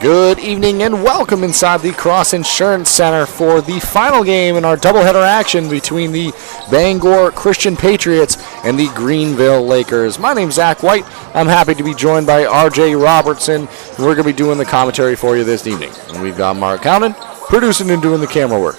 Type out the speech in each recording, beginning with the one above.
Good evening and welcome inside the Cross Insurance Center for the final game in our doubleheader action between the Bangor Christian Patriots and the Greenville Lakers. My name's Zach White. I'm happy to be joined by RJ Robertson. We're going to be doing the commentary for you this evening. And we've got Mark Cowden producing and doing the camera work.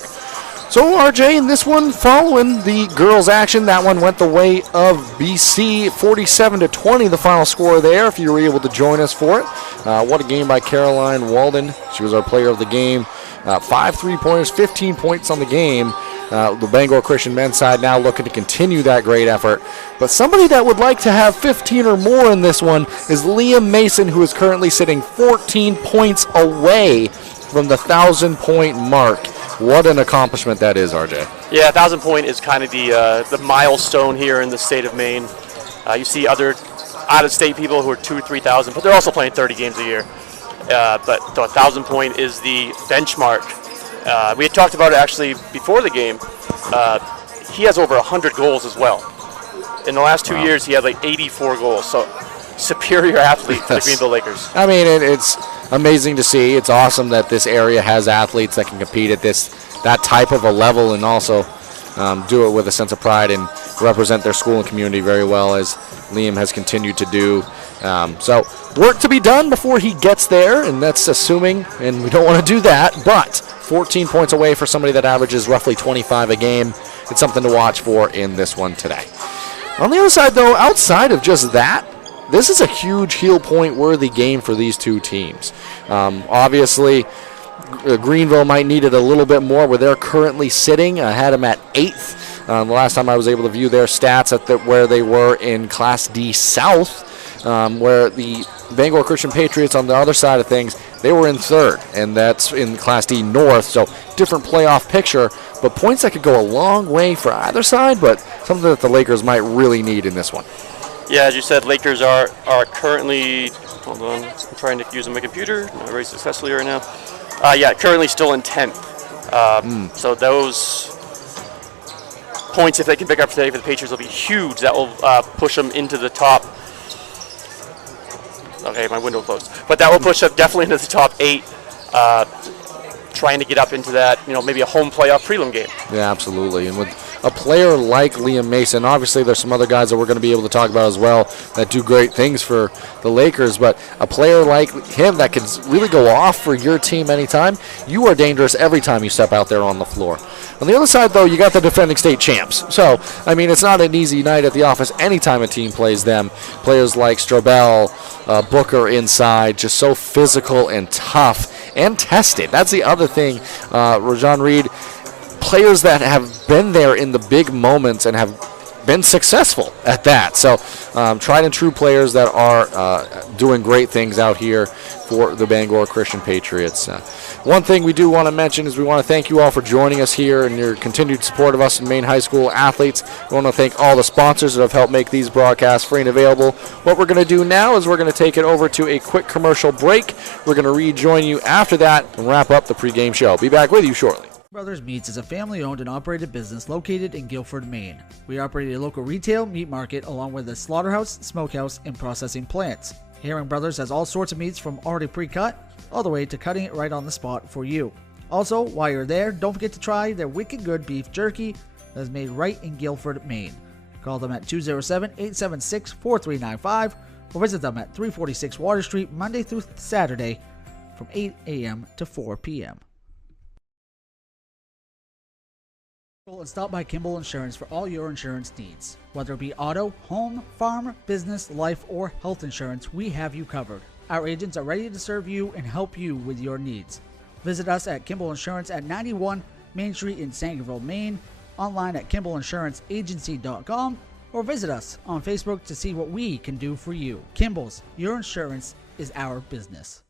So RJ, in this one, following the girls' action, that one went the way of BC, 47-20, the final score there, if you were able to join us for it. What a game by Caroline Walden. She was our player of the game. 5 3-pointers, 15 points on the game. The Bangor Christian men's side now looking to continue that great effort. But somebody that would like to have 15 or more in this one is Liam Mason, who is currently sitting 14 points away from the 1,000-point mark. What an accomplishment that is, RJ. Yeah, 1,000 point is kind of the milestone here in the state of Maine. You see other out-of-state people who are 2,000 or 3,000, but they're also playing 30 games a year. But the 1,000 point is the benchmark. We had talked about it actually before the game. He has over 100 goals as well. In the last 2 years, he had like 84 goals. So superior athlete for the Greenville Lakers. I mean, it's amazing to see. It's awesome that this area has athletes that can compete at that type of a level and also do it with a sense of pride and represent their school and community very well, as Liam has continued to do. So work to be done before he gets there, and that's assuming, and we don't want to do that, but 14 points away for somebody that averages roughly 25 a game. It's something to watch for in this one today. On the other side, though, outside of just that, this is a huge heel point worthy game for these two teams. Obviously, Greenville might need it a little bit more where they're currently sitting. I had them at 8th. The last time I was able to view their stats at where they were in Class D South, where the Bangor Christian Patriots on the other side of things, they were in 3rd, and that's in Class D North, so different playoff picture, but points that could go a long way for either side, but something that the Lakers might really need in this one. Yeah, as you said, Lakers are currently, hold on, I'm trying to use my computer, not very successfully right now. Currently still in 10th. So those points, if they can pick up today for the Patriots, will be huge. That will push them into the top. Okay, my window closed. But that will push them definitely into the top 8, trying to get up into that, maybe a home playoff prelim game. Yeah, absolutely. And with a player like Liam Mason, obviously there's some other guys that we're going to be able to talk about as well that do great things for the Lakers, but a player like him that can really go off for your team anytime, you are dangerous every time you step out there on the floor. On the other side, though, you got the defending state champs. So, I mean, it's not an easy night at the office anytime a team plays them. Players like Strobel, Booker inside, just so physical and tough and tested. That's the other thing. Rajan Reed, players that have been there in the big moments and have been successful at that. So tried and true players that are doing great things out here for the Bangor Christian Patriots. One thing we do want to mention is we want to thank you all for joining us here and your continued support of us in Maine High School athletes. We want to thank all the sponsors that have helped make these broadcasts free and available. What we're going to do now is we're going to take it over to a quick commercial break. We're going to rejoin you after that and wrap up the pregame show. Be back with you shortly. Brothers Meats is a family-owned and operated business located in Guilford, Maine. We operate a local retail meat market along with a slaughterhouse, smokehouse, and processing plants. Herring Brothers has all sorts of meats from already pre-cut all the way to cutting it right on the spot for you. Also, while you're there, don't forget to try their wicked good beef jerky that is made right in Guilford, Maine. Call them at 207-876-4395 or visit them at 346 Water Street Monday through Saturday from 8 a.m. to 4 p.m. And stop by Kimball Insurance for all your insurance needs. Whether it be auto, home, farm, business, life, or health insurance, we have you covered. Our agents are ready to serve you and help you with your needs. Visit us at Kimball Insurance at 91 Main Street in Sangerville, Maine, online at KimballInsuranceAgency.com, or visit us on Facebook to see what we can do for you. Kimball's, your insurance is our business.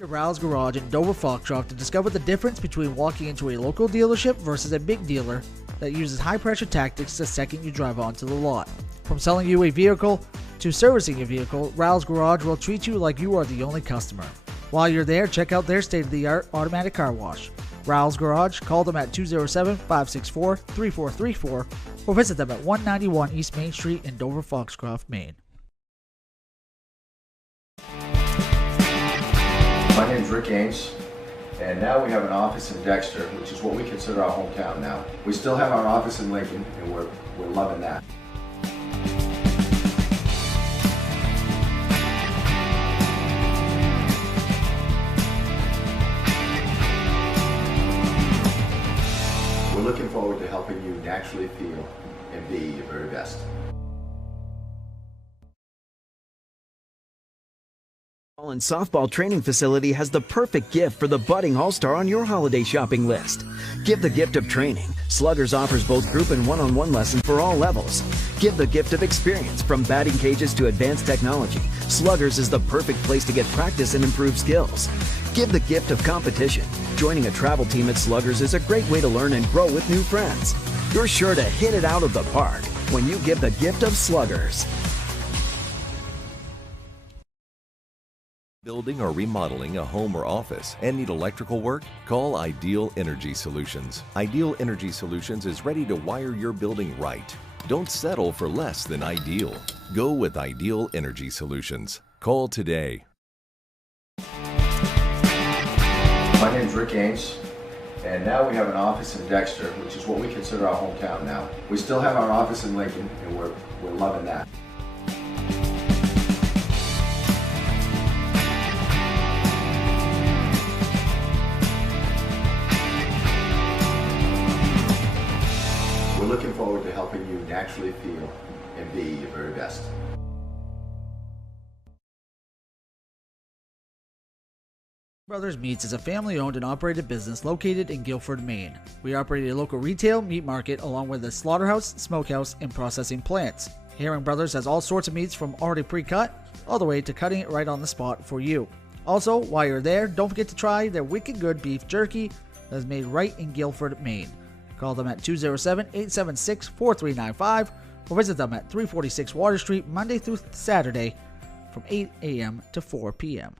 To Rouse Garage in Dover Foxcroft to discover the difference between walking into a local dealership versus a big dealer that uses high-pressure tactics the second you drive onto the lot. From selling you a vehicle to servicing a vehicle, Rouse Garage will treat you like you are the only customer. While you're there, check out their state-of-the-art automatic car wash. Rouse Garage, call them at 207-564-3434 or visit them at 191 East Main Street in Dover Foxcroft, Maine. My name's Rick Ames, and now we have an office in Dexter, which is what we consider our hometown now. We still have our office in Lincoln, and we're loving that. We're looking forward to helping you naturally feel and be your very best. And softball training facility has the perfect gift for the budding all-star on your holiday shopping list. Give the gift of training. Sluggers offers both group and one-on-one lessons for all levels. Give the gift of experience. From batting cages to advanced technology, Sluggers is the perfect place to get practice and improve skills. Give the gift of competition. Joining a travel team at Sluggers is a great way to learn and grow with new friends. You're sure to hit it out of the park when you give the gift of Sluggers. Building or remodeling a home or office and need electrical work? Call Ideal Energy Solutions. Ideal Energy Solutions is ready to wire your building right. Don't settle for less than ideal. Go with Ideal Energy Solutions. Call today. My name's Rick Ames, and now we have an office in Dexter, which is what we consider our hometown now. We still have our office in Lincoln, and we're loving that. We're looking forward to helping you naturally feel and be your very best. Brothers Meats is a family-owned and operated business located in Guilford, Maine. We operate a local retail meat market along with a slaughterhouse, smokehouse, and processing plants. Herring Brothers has all sorts of meats from already pre-cut all the way to cutting it right on the spot for you. Also, while you're there, don't forget to try their wicked good beef jerky that is made right in Guilford, Maine. Call them at 207-876-4395 or visit them at 346 Water Street Monday through Saturday from 8 a.m. to 4 p.m.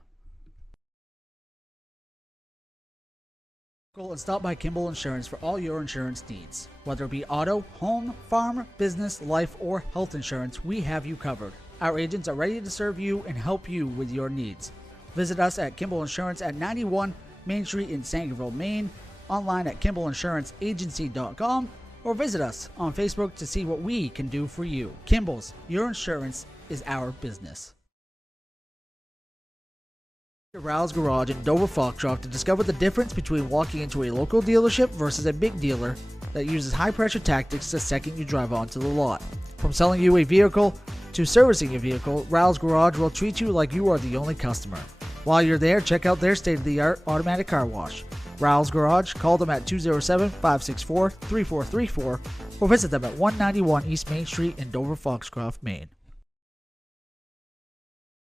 Go and stop by Kimball Insurance for all your insurance needs. Whether it be auto, home, farm, business, life, or health insurance, we have you covered. Our agents are ready to serve you and help you with your needs. Visit us at Kimball Insurance at 91 Main Street in Sangerville, Maine, online at KimballInsuranceAgency.com, or visit us on Facebook to see what we can do for you. Kimball's, your insurance is our business. Rouse Garage in Dover Foxcroft to discover the difference between walking into a local dealership versus a big dealer that uses high-pressure tactics the second you drive onto the lot. From selling you a vehicle to servicing your vehicle, Rouse Garage will treat you like you are the only customer. While you're there, check out their state-of-the-art automatic car wash. Rouse Garage, call them at 207-564-3434 or visit them at 191 East Main Street in Dover Foxcroft, Maine.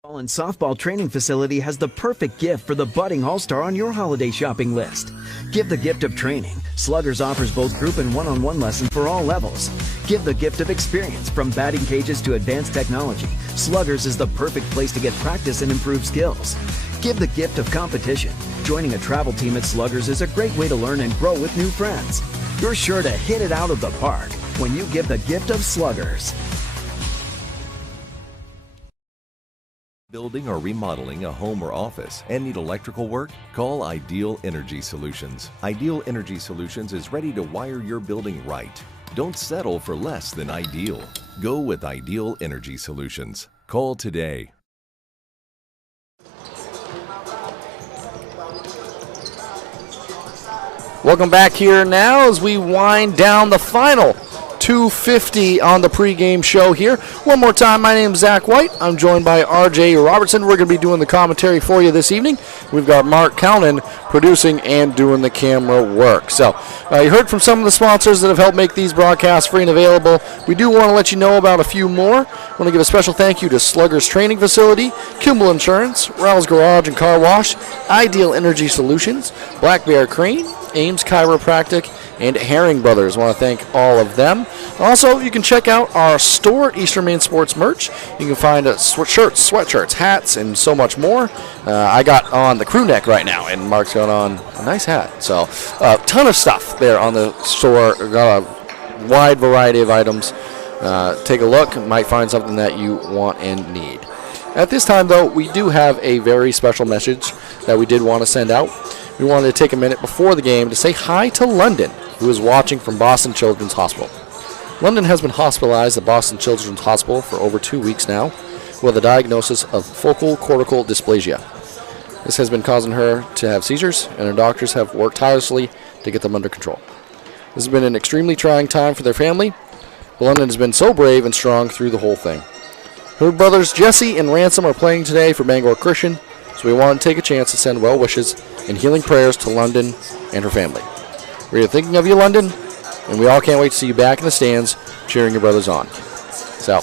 And softball training facility has the perfect gift for the budding all-star on your holiday shopping list. Give the gift of training. Sluggers offers both group and one-on-one lessons for all levels. Give the gift of experience. From batting cages to advanced technology, Sluggers is the perfect place to get practice and improve skills. Give the gift of competition. Joining a travel team at Sluggers is a great way to learn and grow with new friends. You're sure to hit it out of the park when you give the gift of Sluggers. Building or remodeling a home or office and need electrical work? Call Ideal Energy Solutions. Ideal Energy Solutions is ready to wire your building right. Don't settle for less than ideal. Go with Ideal Energy Solutions. Call today. Welcome back here now as we wind down the final 250 on the pregame show here. One more time, my name is Zach White. I'm joined by RJ Robertson. We're going to be doing the commentary for you this evening. We've got Mark Calnan producing and doing the camera work. So you heard from some of the sponsors that have helped make these broadcasts free and available. We do want to let you know about a few more. I want to give a special thank you to Sluggers Training Facility, Kimball Insurance, Rouse Garage and Car Wash, Ideal Energy Solutions, Black Bear Crane, Ames Chiropractic, and Herring Brothers. I want to thank all of them. Also, you can check out our store at Eastern Maine Sports Merch. You can find shirts, sweatshirts, hats, and so much more. I got on the crew neck right now, and Mark's got on a nice hat. So, a ton of stuff there on the store. Got a wide variety of items. Take a look. Might find something that you want and need. At this time, though, we do have a very special message that we did want to send out. We wanted to take a minute before the game to say hi to London, who is watching from Boston Children's Hospital. London has been hospitalized at Boston Children's Hospital for over 2 weeks now with a diagnosis of focal cortical dysplasia. This has been causing her to have seizures, and her doctors have worked tirelessly to get them under control. This has been an extremely trying time for their family, but London has been so brave and strong through the whole thing. Her brothers Jesse and Ransom are playing today for Bangor Christian, so we want to take a chance to send well wishes and healing prayers to London and her family. We are thinking of you, London, and we all can't wait to see you back in the stands cheering your brothers on. So,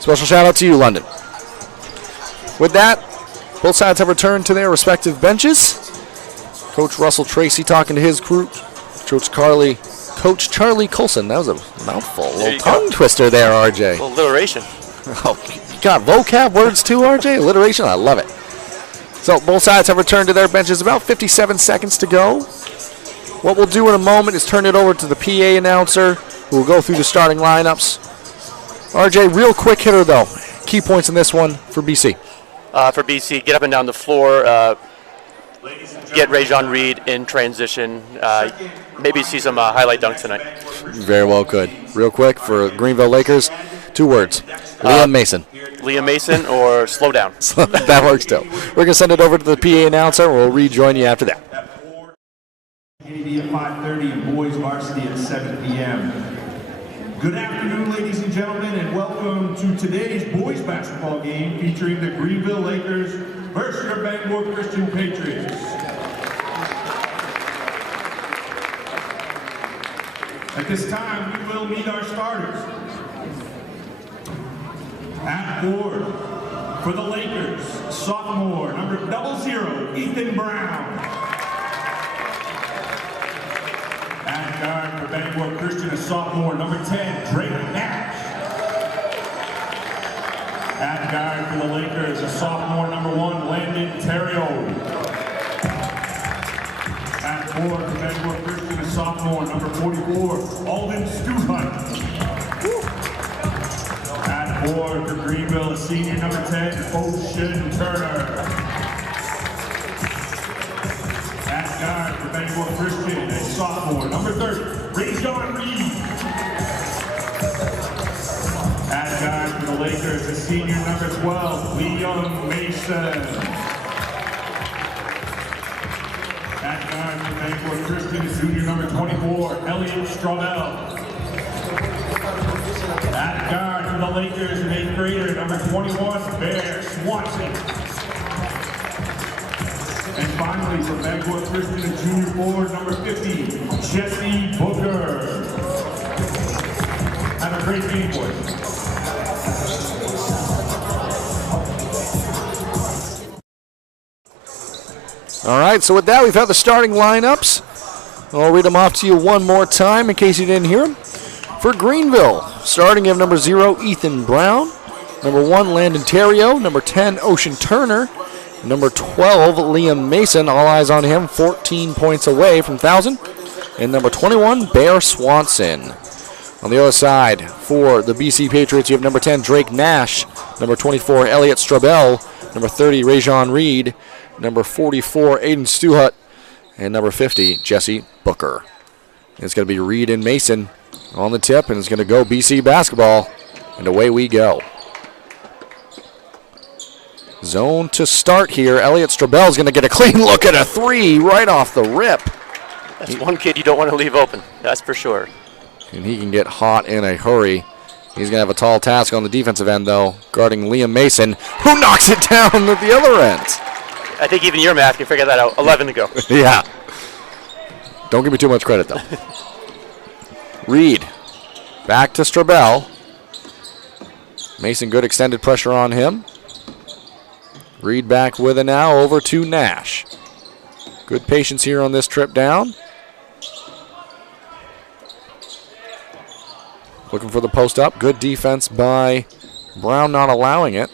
special shout out to you, London. With that, both sides have returned to their respective benches. Coach Russell Tracy talking to his crew. Coach Charlie Colson. That was a mouthful. A little tongue twister there, RJ. Alliteration. Oh, you got vocab words too, RJ? Alliteration? I love it. So both sides have returned to their benches. About 57 seconds to go. What we'll do in a moment is turn it over to the PA announcer, who will go through the starting lineups. RJ, real quick hitter, though. Key points in this one for BC. For BC, get up and down the floor. Get Rajon Reed in transition. Maybe see some highlight dunks tonight. Very well, good. Real quick for Greenville Lakers, 2 words. Liam Mason. Liam Mason or slow down. That works too. We're going to send it over to the PA announcer. We'll rejoin you after that. Kennedy at 5:30 and boys varsity at 7 p.m. Good afternoon, ladies and gentlemen, and welcome to today's boys basketball game featuring the Greenville Lakers versus your Bangor Christian Patriots. At this time, we will meet our starters. At 4 for the Lakers, sophomore, number 00, Ethan Brown. At guard for Bangor Christian, a sophomore, number 10, Drake Nash. At guard for the Lakers, a sophomore, number 1, Landon Terrio. At 4 for Bangor Christian, a sophomore, number 44, Alden Stuhut. At 4 for Greenville, a senior, number 10, Ocean Turner. At guard for Bangor Christian, a sophomore, number 30, Rajon Reed. At guard for the Lakers, a senior, number 12, Liam Mason. At guard for Bangor Christian, a junior, number 24, Elliot Straubel. At guard for the Lakers, an 8th grader, number 21, Bear Swanson. And finally, for Bangor Christian, a junior forward, number 50, Jesse Booker. Have a great game, boys. All right, so with that, we've had the starting lineups. I'll read them off to you one more time in case you didn't hear them. For Greenville, starting at number 0, Ethan Brown. Number 1, Landon Terrio. Number 10, Ocean Turner. Number 12, Liam Mason. All eyes on him, 14 points away from 1,000. And number 21, Bear Swanson. On the other side, for the BC Patriots, you have number 10, Drake Nash. Number 24, Elliot Straubel. Number 30, Rajon Reed. Number 44, Aiden Stuhut. And number 50, Jesse Booker. It's going to be Reed and Mason on the tip, and it's going to go BC basketball, and away we go. Zone to start here. Elliot Straubel is going to get a clean look at a 3 right off the rip. That's one kid you don't want to leave open, that's for sure. And he can get hot in a hurry. He's going to have a tall task on the defensive end, though, guarding Liam Mason, who knocks it down at the other end. I think even your math can figure that out. 11 to go. Yeah. Don't give me too much credit, though. Reed back to Straubel. Mason, good extended pressure on him. Reed back with it now, over to Nash. Good patience here on this trip down. Looking for the post up. Good defense by Brown, not allowing it.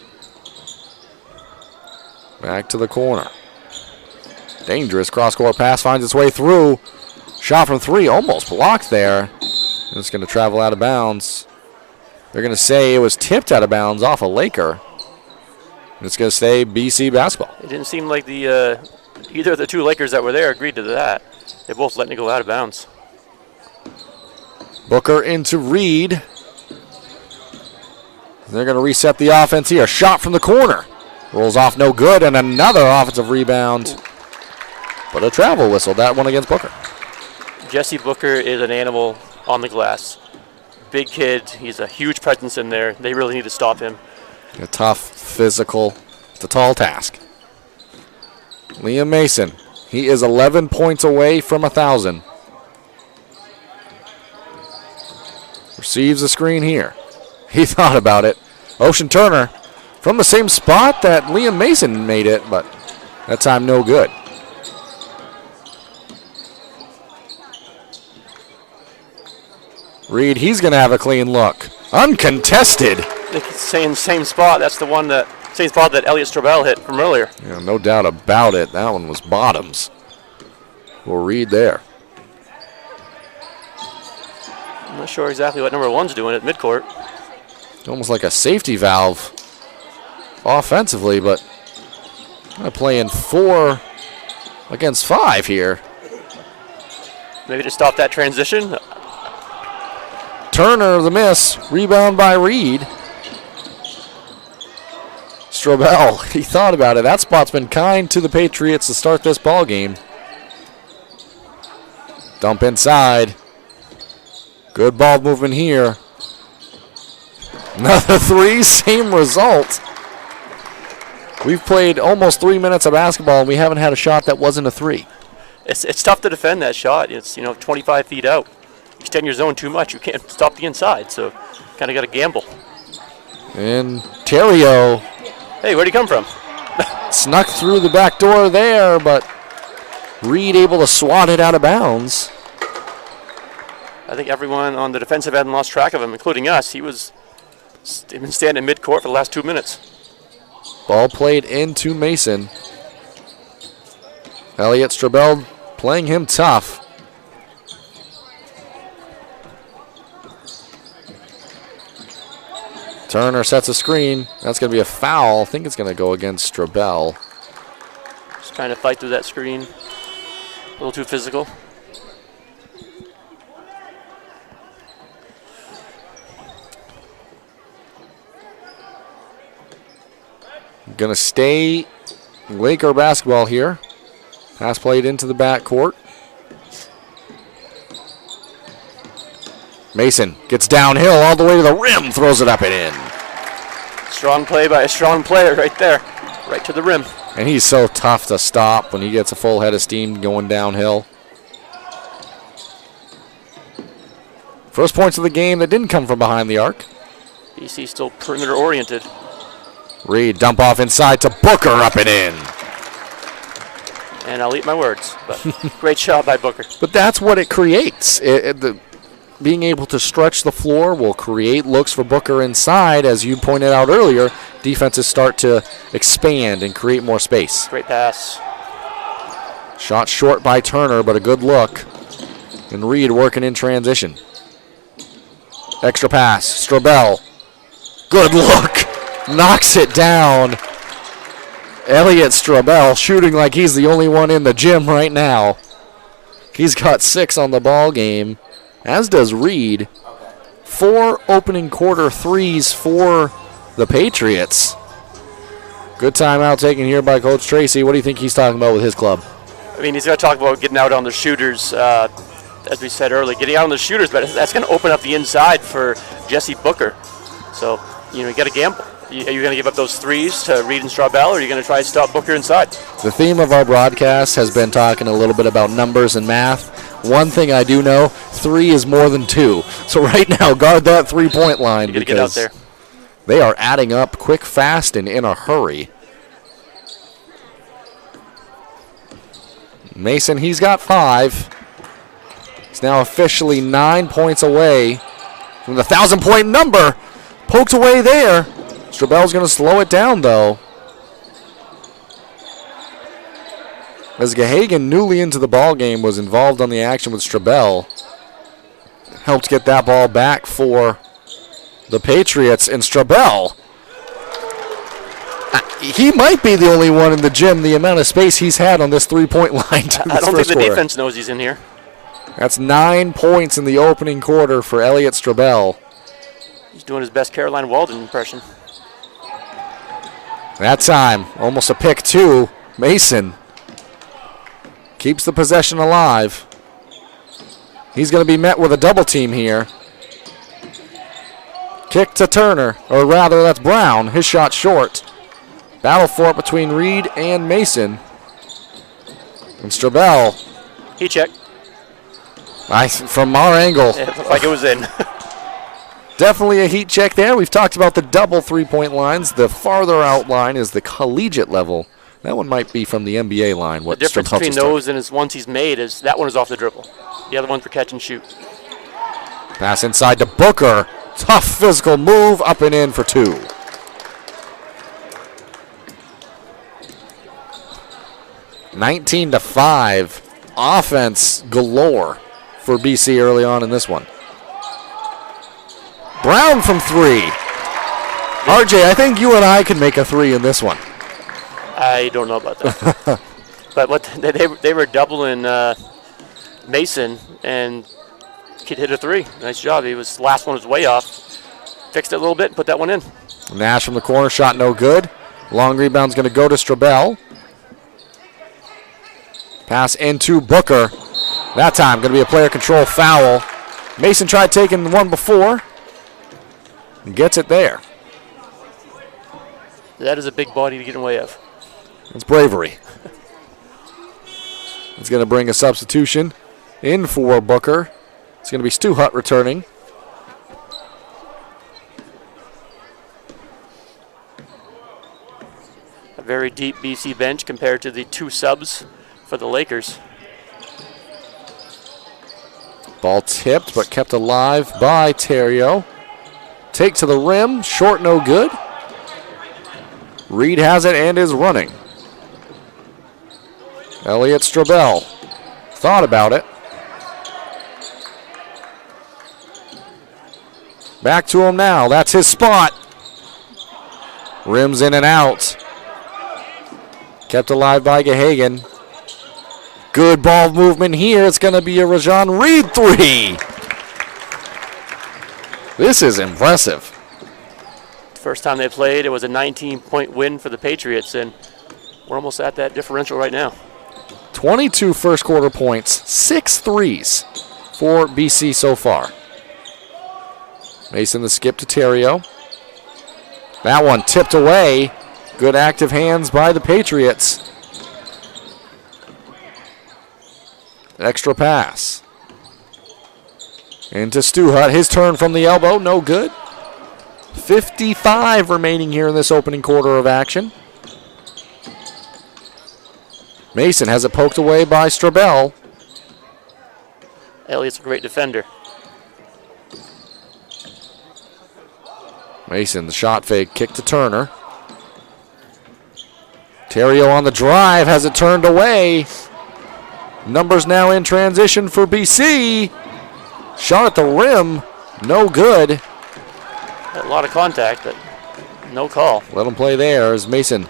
Back to the corner. Dangerous cross-court pass finds its way through. Shot from 3, almost blocked there. It's going to travel out of bounds. They're going to say it was tipped out of bounds off a Laker. It's going to stay BC basketball. It didn't seem like the Either of the two Lakers that were there agreed to that. They're both letting it go out of bounds. Booker into Reed. They're going to reset the offense here. Shot from the corner. Rolls off no good, and another offensive rebound. But a travel whistle, that one against Booker. Jesse Booker is an animal on the glass. Big kid. He's a huge presence in there. They really need to stop him. A tough, physical, it's a tall task. Liam Mason, he is 11 points away from 1,000. Receives a screen here. He thought about it. Ocean Turner from the same spot that Liam Mason made it, but that time no good. Reed, he's going to have a clean look. Uncontested. Same spot. That's the one that same spot that Elliot Strobel hit from earlier. Yeah, no doubt about it. That one was bottoms. We'll Reed there. I'm not sure exactly what number one's doing at midcourt. Almost like a safety valve offensively, but playing 4 against 5 here. Maybe to stop that transition. Turner, the miss. Rebound by Reed. Strobel, he thought about it. That spot's been kind to the Patriots to start this ball game. Dump inside. Good ball movement here. Another 3, same result. We've played almost 3 minutes of basketball, and we haven't had a shot that wasn't a 3. It's tough to defend that shot. It's 25 feet out. Extend your zone too much, you can't stop the inside, so kind of got to gamble. And Terrio. Hey, where'd he come from? Snuck through the back door there, but Reed able to swat it out of bounds. I think everyone on the defensive end lost track of him, including us. He's been standing midcourt for the last 2 minutes. Ball played into Mason. Elliot Strobel playing him tough. Turner sets a screen. That's going to be a foul. I think it's going to go against Strobel. Just trying to fight through that screen. A little too physical. Going to stay Laker basketball here. Pass played into the backcourt. Mason gets downhill all the way to the rim, throws it up and in. Strong play by a strong player right there, right to the rim. And he's so tough to stop when he gets a full head of steam going downhill. First points of the game that didn't come from behind the arc. BC still perimeter oriented. Reed dump off inside to Booker, up and in. And I'll eat my words, but great shot by Booker. But that's what it creates. Being able to stretch the floor will create looks for Booker inside. As you pointed out earlier, defenses start to expand and create more space. Great pass. Shot short by Turner, but a good look. And Reed working in transition. Extra pass. Strobel. Good look. Knocks it down. Elliot Strobel shooting like he's the only one in the gym right now. He's got 6 on the ball game, as does Reed. 4 opening quarter threes for the Patriots. Good timeout taken here by Coach Tracy. What do you think he's talking about with his club? I mean, he's going to talk about getting out on the shooters, as we said earlier, getting out on the shooters, but that's going to open up the inside for Jesse Booker. So, you got to gamble. Are you going to give up those threes to Reed and Strobel, or are you going to try to stop Booker inside? The theme of our broadcast has been talking a little bit about numbers and math. One thing I do know, 3 is more than 2. So right now, guard that 3-point line. You got to get out there. They are adding up quick, fast, and in a hurry. Mason, he's got 5. He's now officially 9 points away from the 1,000-point number. Poked away there. Strobel's going to slow it down, though. As Gahagan, newly into the ball game, was involved on the action with Strobel. Helped get that ball back for the Patriots. And Strobel He might be the only one in the gym, the amount of space he's had on this three-point line. I don't think the defense knows he's in here. That's 9 points in the opening quarter for Elliot Strabel. He's doing his best Caroline Walden impression. That time, almost a pick, too. Mason keeps the possession alive. He's going to be met with a double team here. Kick to Turner, or rather, that's Brown. His shot short. Battle for it between Reed and Mason. And Strabel. He checked. From our angle. It looked like it was in. Definitely a heat check there. We've talked about the double three-point lines. The farther out line is the collegiate level. That one might be from the NBA line. The difference between those and his ones he's made is that one is off the dribble. The other one's for catch and shoot. Pass inside to Booker. Tough physical move, up and in for 2. (19-5). Offense galore for BC early on in this one. Brown from 3. RJ, I think you and I can make a 3 in this one. I don't know about that. But what they were doubling Mason, and kid hit a 3. Nice job. Last one was way off. Fixed it a little bit and put that one in. Nash from the corner, shot no good. Long rebound's going to go to Strabel. Pass into Booker. That time going to be a player control foul. Mason tried taking one before. And gets it there. That is a big body to get in the way of. It's bravery. It's going to bring a substitution in for Booker. It's going to be Stu Hutt returning. A very deep BC bench compared to the 2 subs for the Lakers. Ball tipped but kept alive by Terrio. Take to the rim, short, no good. Reed has it and is running. Elliot Strabel thought about it. Back to him now. That's his spot. Rims in and out. Kept alive by Gahagan. Good ball movement here. It's going to be a Rajon Reed 3. This is impressive. First time they played, it was a 19-point win for the Patriots, and we're almost at that differential right now. 22 first quarter points, 6 threes for BC so far. Mason the skip to Terrio. That one tipped away. Good active hands by the Patriots. Extra pass. Into Stu Hutt. His turn from the elbow. No good. 55 remaining here in this opening quarter of action. Mason has it poked away by Strabel. Elliott's a great defender. Mason, the shot fake, kick to Turner. Terrio on the drive, has it turned away. Numbers now in transition for BC. Shot at the rim, no good. A lot of contact, but no call. Let him play there as Mason.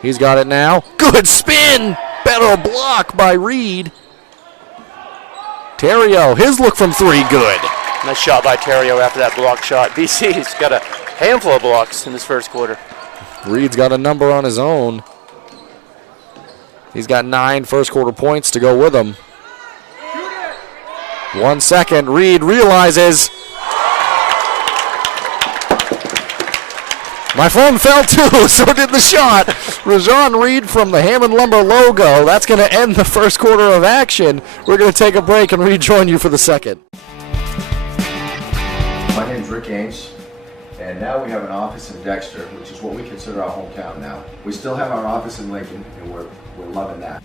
He's got it now. Good spin! Better block by Reed. Terrio, his look from 3, good. Nice shot by Terrio after that block shot. BC's got a handful of blocks in this first quarter. Reed's got a number on his own. He's got 9 first quarter points to go with him. 1 second, Reed realizes. My phone fell too, so did the shot. Rajon Reed from the Hammond Lumber logo. That's going to end the first quarter of action. We're going to take a break and rejoin you for the second. My name's Rick Ames, and now we have an office in Dexter, which is what we consider our hometown now. We still have our office in Lincoln, and we're loving that.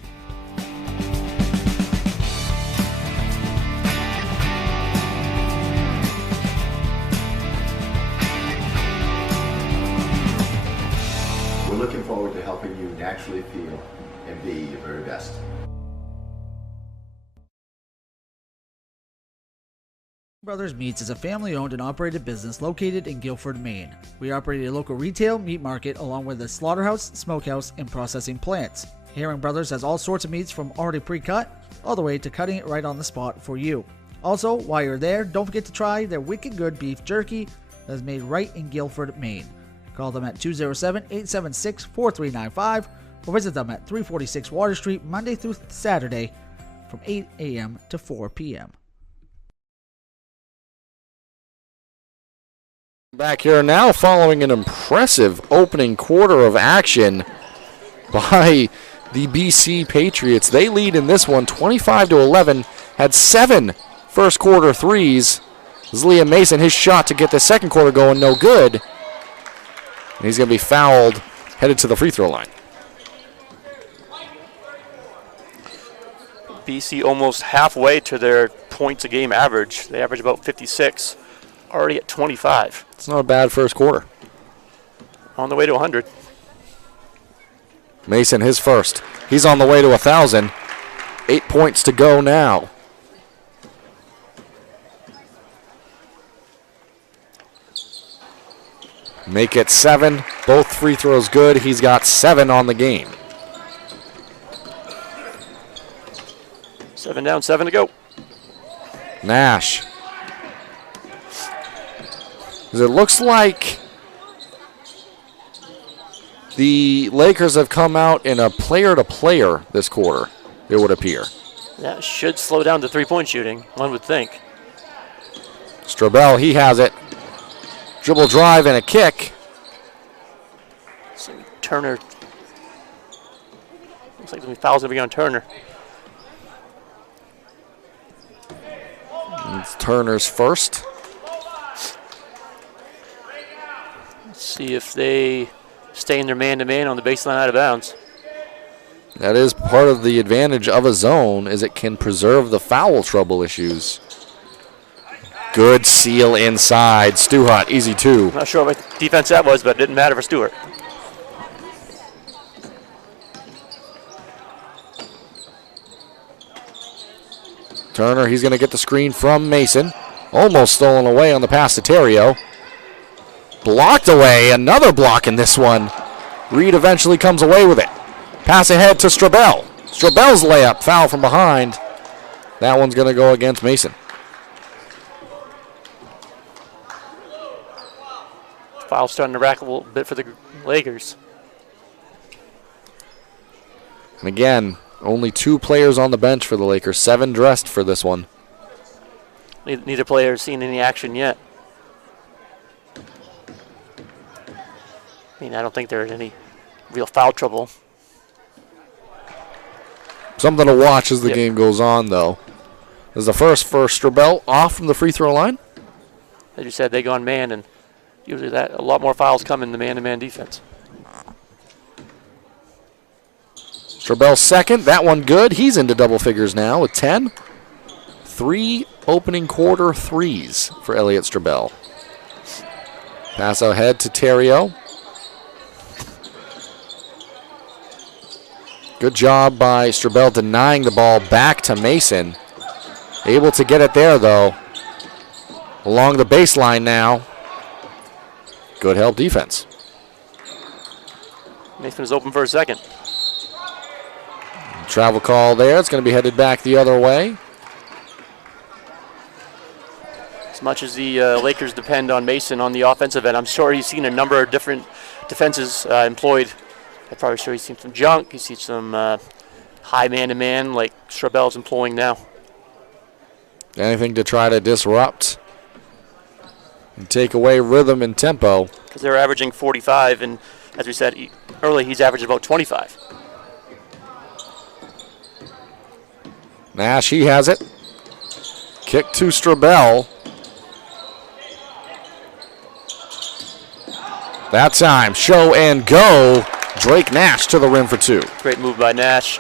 We're looking forward to helping you naturally feel and be your very best. Brothers Meats is a family-owned and operated business located in Guilford, Maine. We operate a local retail meat market along with a slaughterhouse, smokehouse, and processing plants. Herring Brothers has all sorts of meats from already pre-cut all the way to cutting it right on the spot for you. Also, while you're there, don't forget to try their wicked good beef jerky that is made right in Guilford, Maine. Call them at 207-876-4395 or visit them at 346 Water Street Monday through Saturday from 8 a.m. to 4 p.m. Back here now following an impressive opening quarter of action by the BC Patriots. They lead in this one 25-11, had 7 first quarter threes. This is Liam Mason, his shot to get the second quarter going, no good. And he's going to be fouled, headed to the free throw line. BC almost halfway to their points a game average. They average about 56, already at 25. It's not a bad first quarter. On the way to 100. Mason, his first. He's on the way to 1,000. 8 points to go now. Make it 7. Both free throws good. He's got 7 on the game. 7 down, 7 to go. Nash. It looks like the Lakers have come out in a player-to-player this quarter, it would appear. That should slow down the three-point shooting, one would think. Strobel, he has it. Dribble drive and a kick. So Turner. Looks like there's fouls going to be on Turner. It's Turner's first. Let's see if they stay in their man-to-man on the baseline out of bounds. That is part of the advantage of a zone, is it can preserve the foul trouble issues. Good seal inside. Stuhut, easy 2. Not sure what defense that was, but it didn't matter for Stewart. Turner, he's going to get the screen from Mason. Almost stolen away on the pass to Terrio. Blocked away. Another block in this one. Reed eventually comes away with it. Pass ahead to Strobel. Strobel's layup, foul from behind. That one's going to go against Mason. Foul starting to rack a little bit for the Lakers. And again, only 2 players on the bench for the Lakers. 7 dressed for this one. Neither player has seen any action yet. I mean, I don't think they're in any real foul trouble. Something to watch as the game goes on, though. Is the first for Strobel off from the free throw line? As you said, they go on man, and usually a lot more fouls come in the man-to-man defense. Strobel's second. That one good. He's into double figures now with 10. 3 opening quarter threes for Elliot Strobel. Pass ahead to Terrio. Good job by Strobel denying the ball back to Mason. Able to get it there, though. Along the baseline now. Good help defense. Mason is open for a second. Travel call there. It's going to be headed back the other way. As much as the Lakers depend on Mason on the offensive end, I'm sure he's seen a number of different defenses employed. I'm probably sure he's seen some junk. He's seen some high man-to-man like Strobel's employing now. Anything to try to disrupt and take away rhythm and tempo. Because they're averaging 45, and as we said earlier, he's averaged about 25. Nash, he has it. Kick to Strobel. That time, show and go. Drake Nash to the rim for 2. Great move by Nash.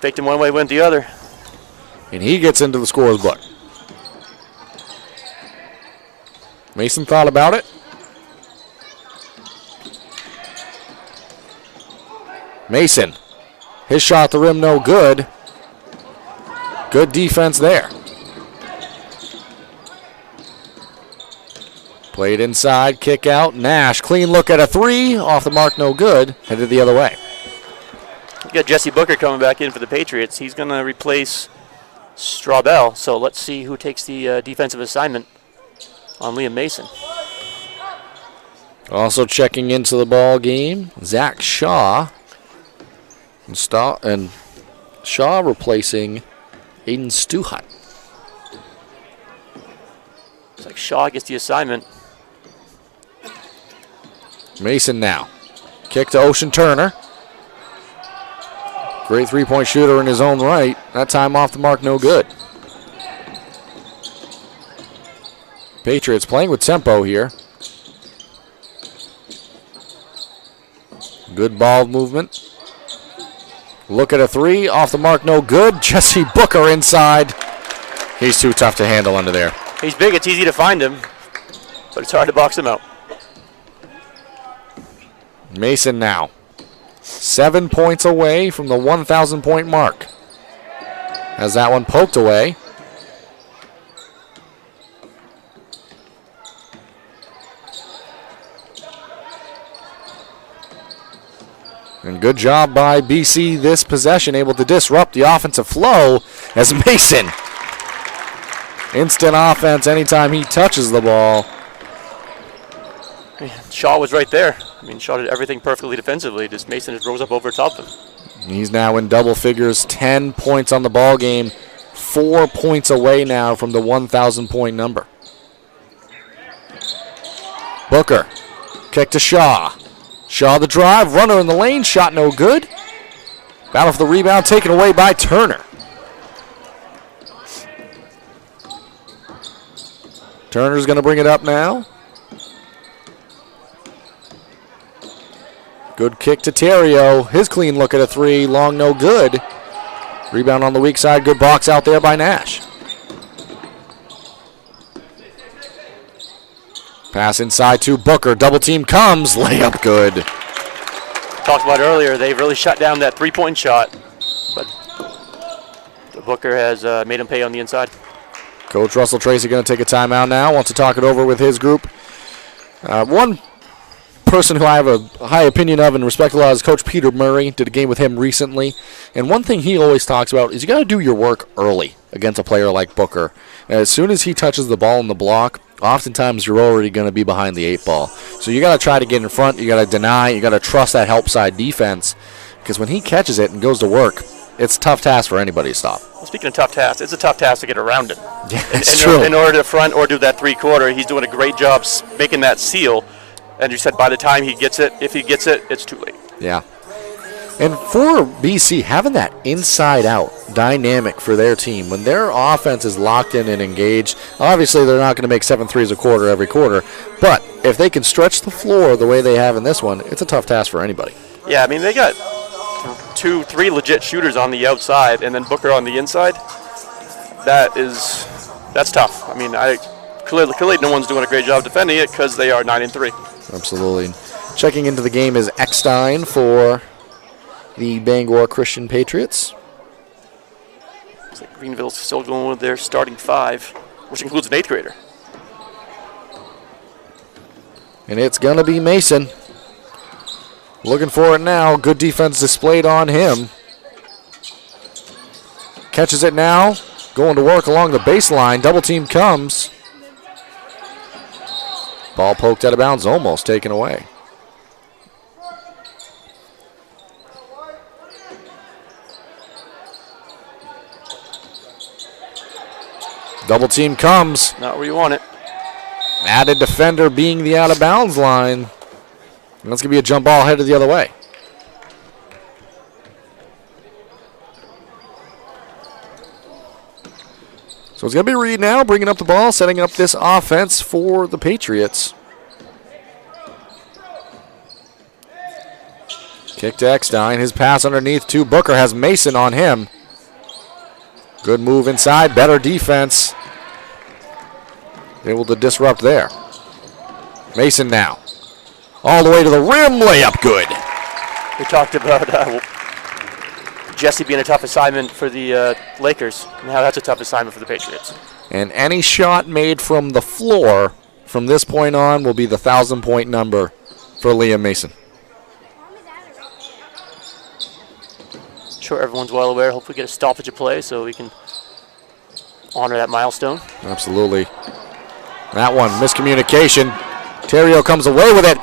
Faked him one way, went the other. And he gets into the scorer's book. Mason thought about it. Mason, his shot at the rim no good. Good defense there. Played inside, kick out, Nash. Clean look at a three, off the mark, no good. Headed the other way. You got Jesse Booker coming back in for the Patriots. He's going to replace Straubel. So let's see who takes the defensive assignment on Liam Mason. Also checking into the ball game, Zach Shaw. And Shaw replacing Aiden Stuhut. It's like Shaw gets the assignment. Mason now. Kick to Ocean Turner. Great three-point shooter in his own right. That time off the mark, no good. Patriots playing with tempo here. Good ball movement. Look at a three, off the mark, no good. Jesse Booker inside. He's too tough to handle under there. He's big, it's easy to find him, but it's hard to box him out. Mason now. 7 points away from the 1,000-point mark. Has that one poked away. And good job by BC this possession, able to disrupt the offensive flow as Mason. Instant offense anytime he touches the ball. Shaw was right there. I mean, Shaw did everything perfectly defensively. Just Mason just rose up over top of him. He's now in double figures, 10 points on the ball game, 4 points away now from the 1,000-point number. Booker, kick to Shaw. Shaw the drive, runner in the lane, shot no good. Battle for the rebound, taken away by Turner. Turner's going to bring it up now. Good kick to Terrio. His clean look at a three, long no good. Rebound on the weak side, good box out there by Nash. Pass inside to Booker, double team comes, layup good. Talked about earlier, they really shut down that three-point shot, but Booker has made him pay on the inside. Coach Russell Tracy going to take a timeout now, wants to talk it over with his group. One person who I have a high opinion of and respect a lot is Coach Peter Murray. Did a game with him recently. And one thing he always talks about is you got to do your work early against a player like Booker. And as soon as he touches the ball in the block, oftentimes you're already going to be behind the 8 ball. So you got to try to get in front. You got to deny. You got to trust that help side defense. Because when he catches it and goes to work, it's a tough task for anybody to stop. Well, speaking of tough tasks, it's a tough task to get around him. Yeah, that's true. In order to front or do that three-quarter, he's doing a great job making that seal. And you said by the time he gets it, if he gets it, it's too late. Yeah. And for BC, having that inside-out dynamic for their team, when their offense is locked in and engaged, obviously they're not going to make 7 threes a quarter every quarter, but if they can stretch the floor the way they have in this one, it's a tough task for anybody. Yeah, I mean, they got 2-3 legit shooters on the outside and then Booker on the inside. That's tough. I mean, clearly no one's doing a great job defending it because they are 9-3. Absolutely. Checking into the game is Eckstein for the Bangor Christian Patriots. Looks like Greenville's still going with their starting 5, which includes an 8th grader. And it's going to be Mason. Looking for it now. Good defense displayed on him. Catches it now. Going to work along the baseline. Double team comes. Ball poked out of bounds, almost taken away. Double team comes. Not where you want it. Added defender being the out of bounds line. And that's going to be a jump ball headed the other way. So it's going to be Reed now bringing up the ball, setting up this offense for the Patriots. Kick to Eckstein. His pass underneath to Booker has Mason on him. Good move inside. Better defense. Able to disrupt there. Mason now. All the way to the rim. Layup good. We talked about Jesse being a tough assignment for the Lakers. Now that's a tough assignment for the Patriots. And any shot made from the floor from this point on will be the 1,000-point number for Liam Mason. Sure, everyone's well aware. Hopefully get a stoppage of play so we can honor that milestone. Absolutely. That one, miscommunication. Terrio comes away with it.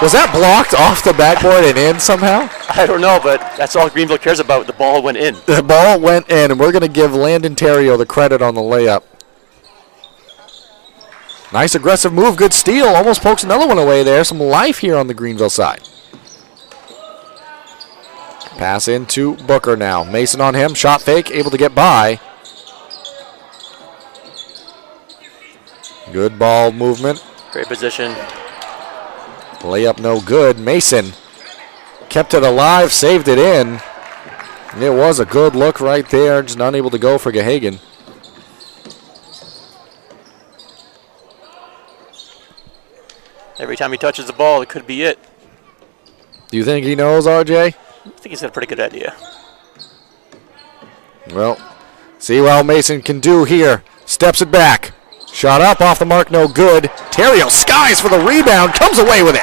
Was that blocked off the backboard and in somehow? I don't know, but that's all Greenville cares about. The ball went in. The ball went in, and we're going to give Landon Terrio the credit on the layup. Nice aggressive move, good steal. Almost pokes another one away there. Some life here on the Greenville side. Pass into Booker now. Mason on him, shot fake, able to get by. Good ball movement. Great position. Layup no good. Mason kept it alive, saved it in. And it was a good look right there, just unable to go for Gahagan. Every time he touches the ball, it could be it. Do you think he knows, RJ? I think he's got a pretty good idea. Well, see what Mason can do here. Steps it back. Shot up, off the mark, no good. Terrio skies for the rebound, comes away with it.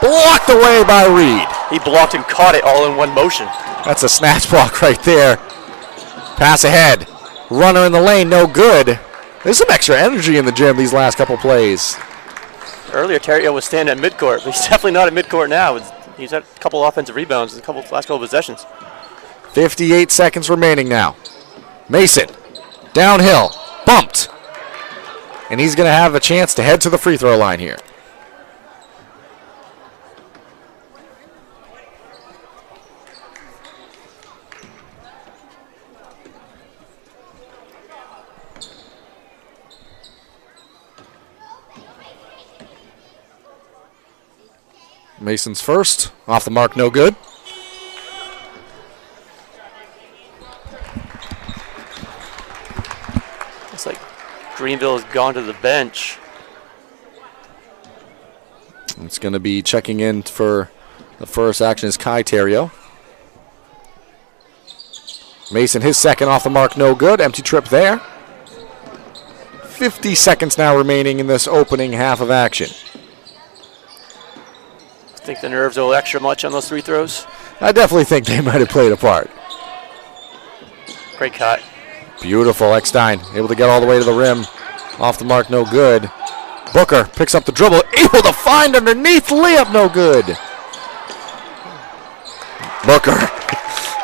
Blocked away by Reed. He blocked and caught it all in one motion. That's a snatch block right there. Pass ahead. Runner in the lane, no good. There's some extra energy in the gym these last couple plays. Earlier, Terrio was standing at midcourt, but he's definitely not at midcourt now. He's had a couple offensive rebounds in the last couple possessions. 58 seconds remaining now. Mason, downhill, bumped. And he's going to have a chance to head to the free throw line here. Mason's first, off the mark, no good. Looks like Greenville has gone to the bench. It's going to be checking in for the first action is Kai Terrio. Mason, his second off the mark, no good. Empty trip there. 50 seconds now remaining in this opening half of action. Think the nerves owe extra much on those free throws? I definitely think they might have played a part. Great cut. Beautiful, Eckstein able to get all the way to the rim. Off the mark, no good. Booker picks up the dribble, able to find underneath, layup, no good. Booker,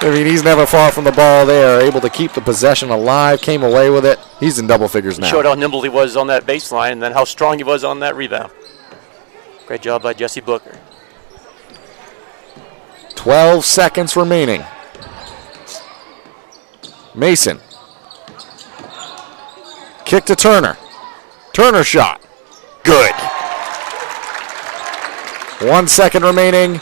I mean, he's never far from the ball there, able to keep the possession alive, came away with it. He's in double figures now. Showed how nimble he was on that baseline and then how strong he was on that rebound. Great job by Jesse Booker. 12 seconds remaining. Mason. Kick to Turner. Turner shot. Good. 1 second remaining.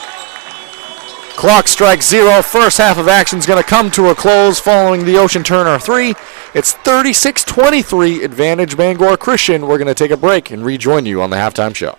Clock strikes 0. First half of action is going to come to a close following the Ocean Turner 3. It's 36-23 advantage Bangor Christian. We're going to take a break and rejoin you on the halftime show.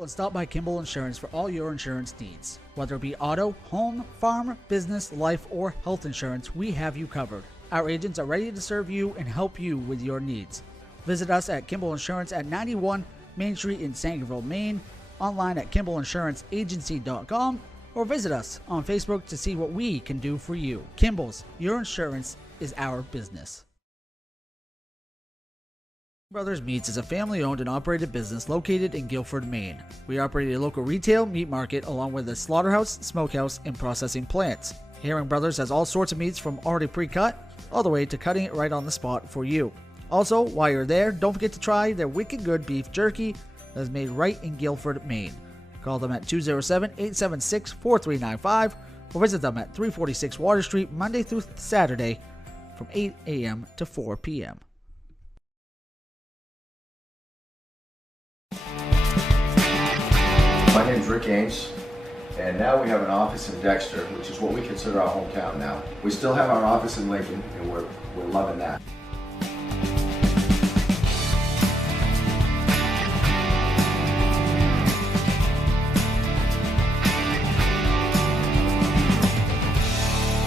And stop by Kimball Insurance for all your insurance needs. Whether it be auto, home, farm, business, life, or health insurance, we have you covered. Our agents are ready to serve you and help you with your needs. Visit us at Kimball Insurance at 91 Main Street in Sangerville, Maine, online at KimballInsuranceAgency.com, or visit us on Facebook to see what we can do for you. Kimball's, your insurance is our business. Brothers Meats is a family-owned and operated business located in Guilford, Maine. We operate a local retail meat market along with a slaughterhouse, smokehouse, and processing plants. Herring Brothers has all sorts of meats from already pre-cut all the way to cutting it right on the spot for you. Also, while you're there, don't forget to try their wicked good beef jerky that is made right in Guilford, Maine. Call them at 207-876-4395 or visit them at 346 Water Street Monday through Saturday from 8 a.m. to 4 p.m. My name's Rick Ames, and now we have an office in Dexter, which is what we consider our hometown now. We still have our office in Lincoln, and we're loving that.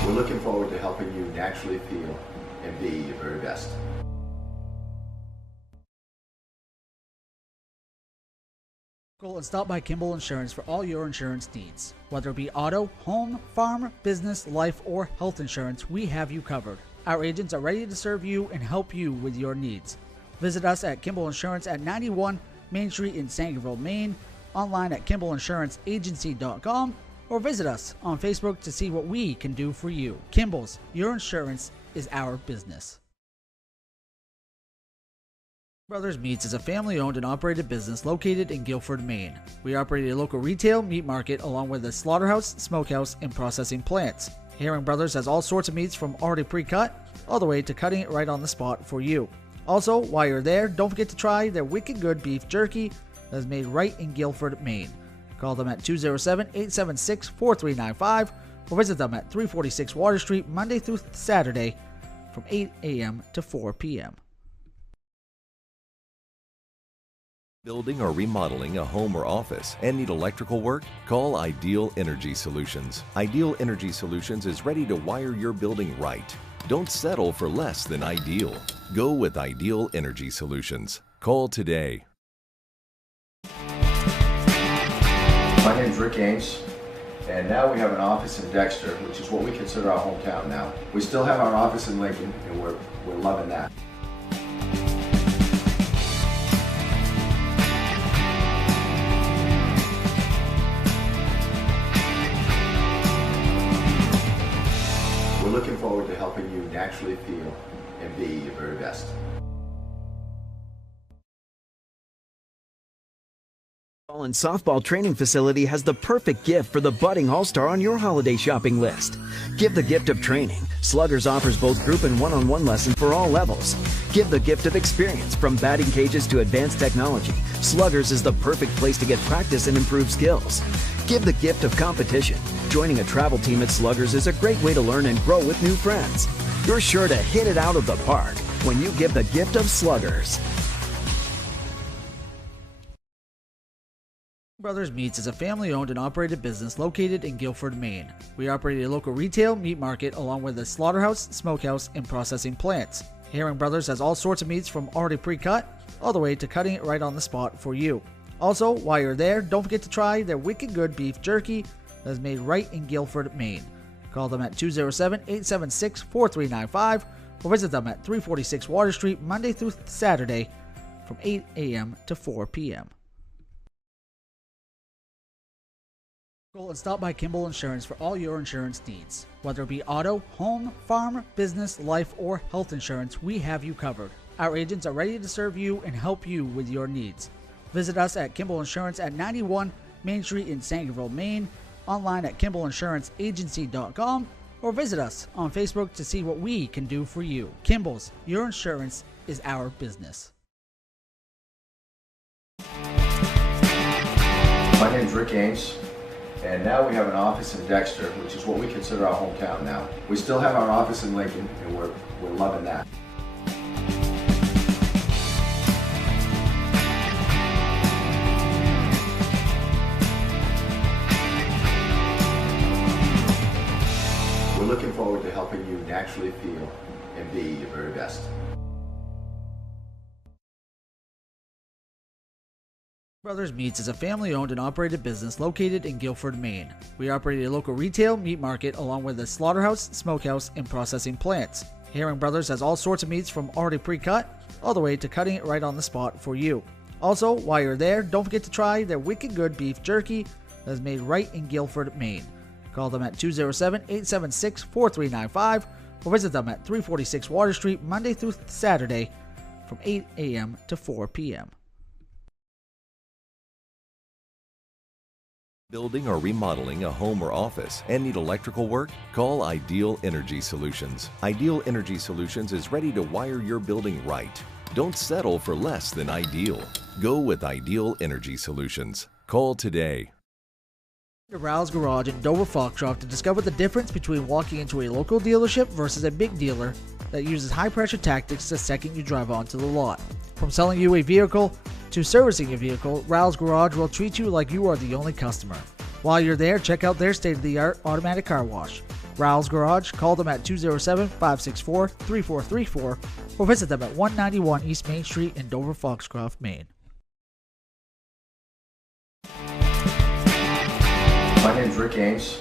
We're looking forward to helping you naturally feel and be your very best. Go and stop by Kimball Insurance for all your insurance needs. Whether it be auto, home, farm, business, life, or health insurance, we have you covered. Our agents are ready to serve you and help you with your needs. Visit us at Kimball Insurance at 91 Main Street in Sangerville, Maine, online at KimballInsuranceAgency.com, or visit us on Facebook to see what we can do for you. Kimball's, your insurance is our business. Brothers Meats is a family-owned and operated business located in Guilford, Maine. We operate a local retail meat market along with a slaughterhouse, smokehouse, and processing plants. Herring Brothers has all sorts of meats from already pre-cut all the way to cutting it right on the spot for you. Also, while you're there, don't forget to try their wicked good beef jerky that is made right in Guilford, Maine. Call them at 207-876-4395 or visit them at 346 Water Street Monday through Saturday from 8 a.m. to 4 p.m. Building or remodeling a home or office and need electrical work? Call Ideal Energy Solutions. Ideal Energy Solutions is ready to wire your building right. Don't settle for less than ideal. Go with Ideal Energy Solutions. Call today. My name is Rick Ames, and now we have an office in Dexter, which is what we consider our hometown now. We still have our office in Lincoln, and we're loving that. We're looking forward to helping you naturally feel and be your very best. And softball training facility has the perfect gift for the budding all-star on your holiday shopping list. Give the gift of training. Sluggers offers both group and one-on-one lessons for all levels. Give the gift of experience. From batting cages to advanced technology, Sluggers is the perfect place to get practice and improve skills. Give the gift of competition. Joining a travel team at Sluggers is a great way to learn and grow with new friends. You're sure to hit it out of the park when you give the gift of Sluggers. Brothers Meats is a family-owned and operated business located in Guilford, Maine. We operate a local retail meat market along with a slaughterhouse, smokehouse, and processing plants. Herring Brothers has all sorts of meats from already pre-cut all the way to cutting it right on the spot for you. Also, while you're there, don't forget to try their wicked good beef jerky that is made right in Guilford, Maine. Call them at 207-876-4395 or visit them at 346 Water Street Monday through Saturday from 8 a.m. to 4 p.m. Go and stop by Kimball Insurance for all your insurance needs. Whether it be auto, home, farm, business, life, or health insurance, we have you covered. Our agents are ready to serve you and help you with your needs. Visit us at Kimball Insurance at 91 Main Street in Sangerville, Maine, online at KimballInsuranceAgency.com, or visit us on Facebook to see what we can do for you. Kimball's, your insurance is our business. My name is Rick Ames, and now we have an office in Dexter, which is what we consider our hometown now. We still have our office in Lincoln, and we're loving that. We're looking forward to helping you naturally feel and be your very best. Brothers Meats is a family-owned and operated business located in Guilford, Maine. We operate a local retail meat market along with a slaughterhouse, smokehouse, and processing plants. Herring Brothers has all sorts of meats from already pre-cut all the way to cutting it right on the spot for you. Also, while you're there, don't forget to try their wicked good beef jerky that is made right in Guilford, Maine. Call them at 207-876-4395 or visit them at 346 Water Street Monday through Saturday from 8 a.m. to 4 p.m. Building or remodeling a home or office and need electrical work? Call Ideal Energy Solutions. Ideal Energy Solutions is ready to wire your building right. Don't settle for less than ideal. Go with Ideal Energy Solutions. Call today. To Rouse Garage in Dover Foxcroft to discover the difference between walking into a local dealership versus a big dealer that uses high-pressure tactics the second you drive onto the lot. From selling you a vehicle to servicing a vehicle, Rouse Garage will treat you like you are the only customer. While you're there, check out their state-of-the-art automatic car wash. Rouse Garage, call them at 207-564-3434 or visit them at 191 East Main Street in Dover Foxcroft, Maine. My name's Rick Ames,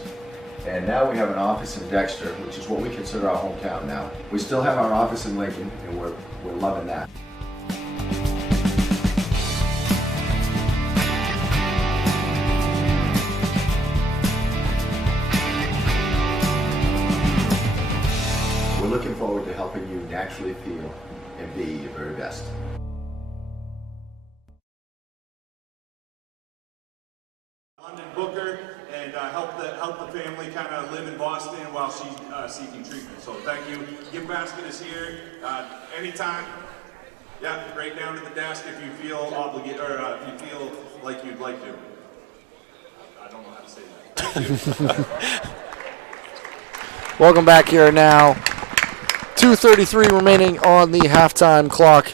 and now we have an office in Dexter, which is what we consider our hometown now. We still have our office in Lincoln, and we're loving that. We're looking forward to helping you naturally feel and be your very best. London Booker, and help the family kind of live in Boston while she's seeking treatment. So thank you. Gift basket is here anytime. Yeah, right down to the desk if you feel obligated or if you feel like you'd like to. I don't know how to say that. Thank you. Welcome back here now. 2:33 remaining on the halftime clock.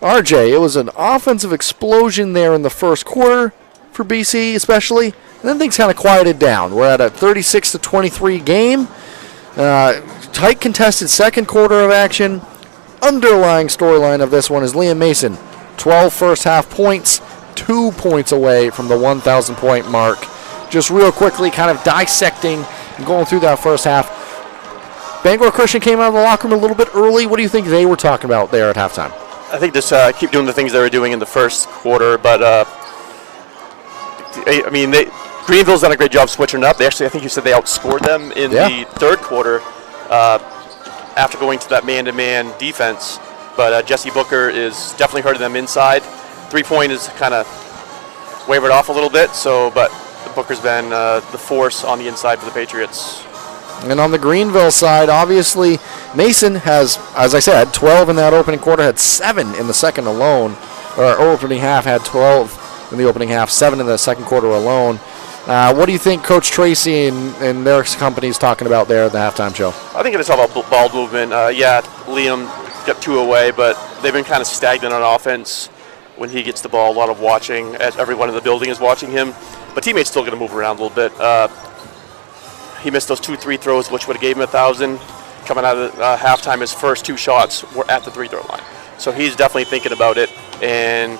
RJ, it was an offensive explosion there in the first quarter for BC especially, and then things kind of quieted down. We're at a 36-23 game. Tight contested second quarter of action. Underlying storyline of this one is Liam Mason. 12 first half points, 2 points away from the 1,000 point mark. Just real quickly kind of dissecting and going through that first half. Bangor Christian came out of the locker room a little bit early. What do you think they were talking about there at halftime? I think just keep doing the things they were doing in the first quarter, but I mean, Greenville's done a great job switching it up. They actually, I think you said they outscored them in the third quarter after going to that man-to-man defense. But Jesse Booker is definitely hurting them inside. 3-point is kind of wavered off a little bit. But Booker's been the force on the inside for the Patriots. And on the Greenville side, obviously, Mason has, as I said, 12 in that opening quarter, had 7 in the second alone. Or opening half had 12 in the opening half, 7 in the second quarter alone. What do you think Coach Tracy and their company is talking about there at the halftime show? I think it's all about ball movement. Liam got 2 away, but they've been kind of stagnant on offense when he gets the ball. A lot of watching, as everyone in the building is watching him. But teammates still going to move around a little bit. He missed those 2 free throws, which would have gave him 1,000. Coming out of halftime, his first 2 shots were at the 3-throw line. So he's definitely thinking about it. And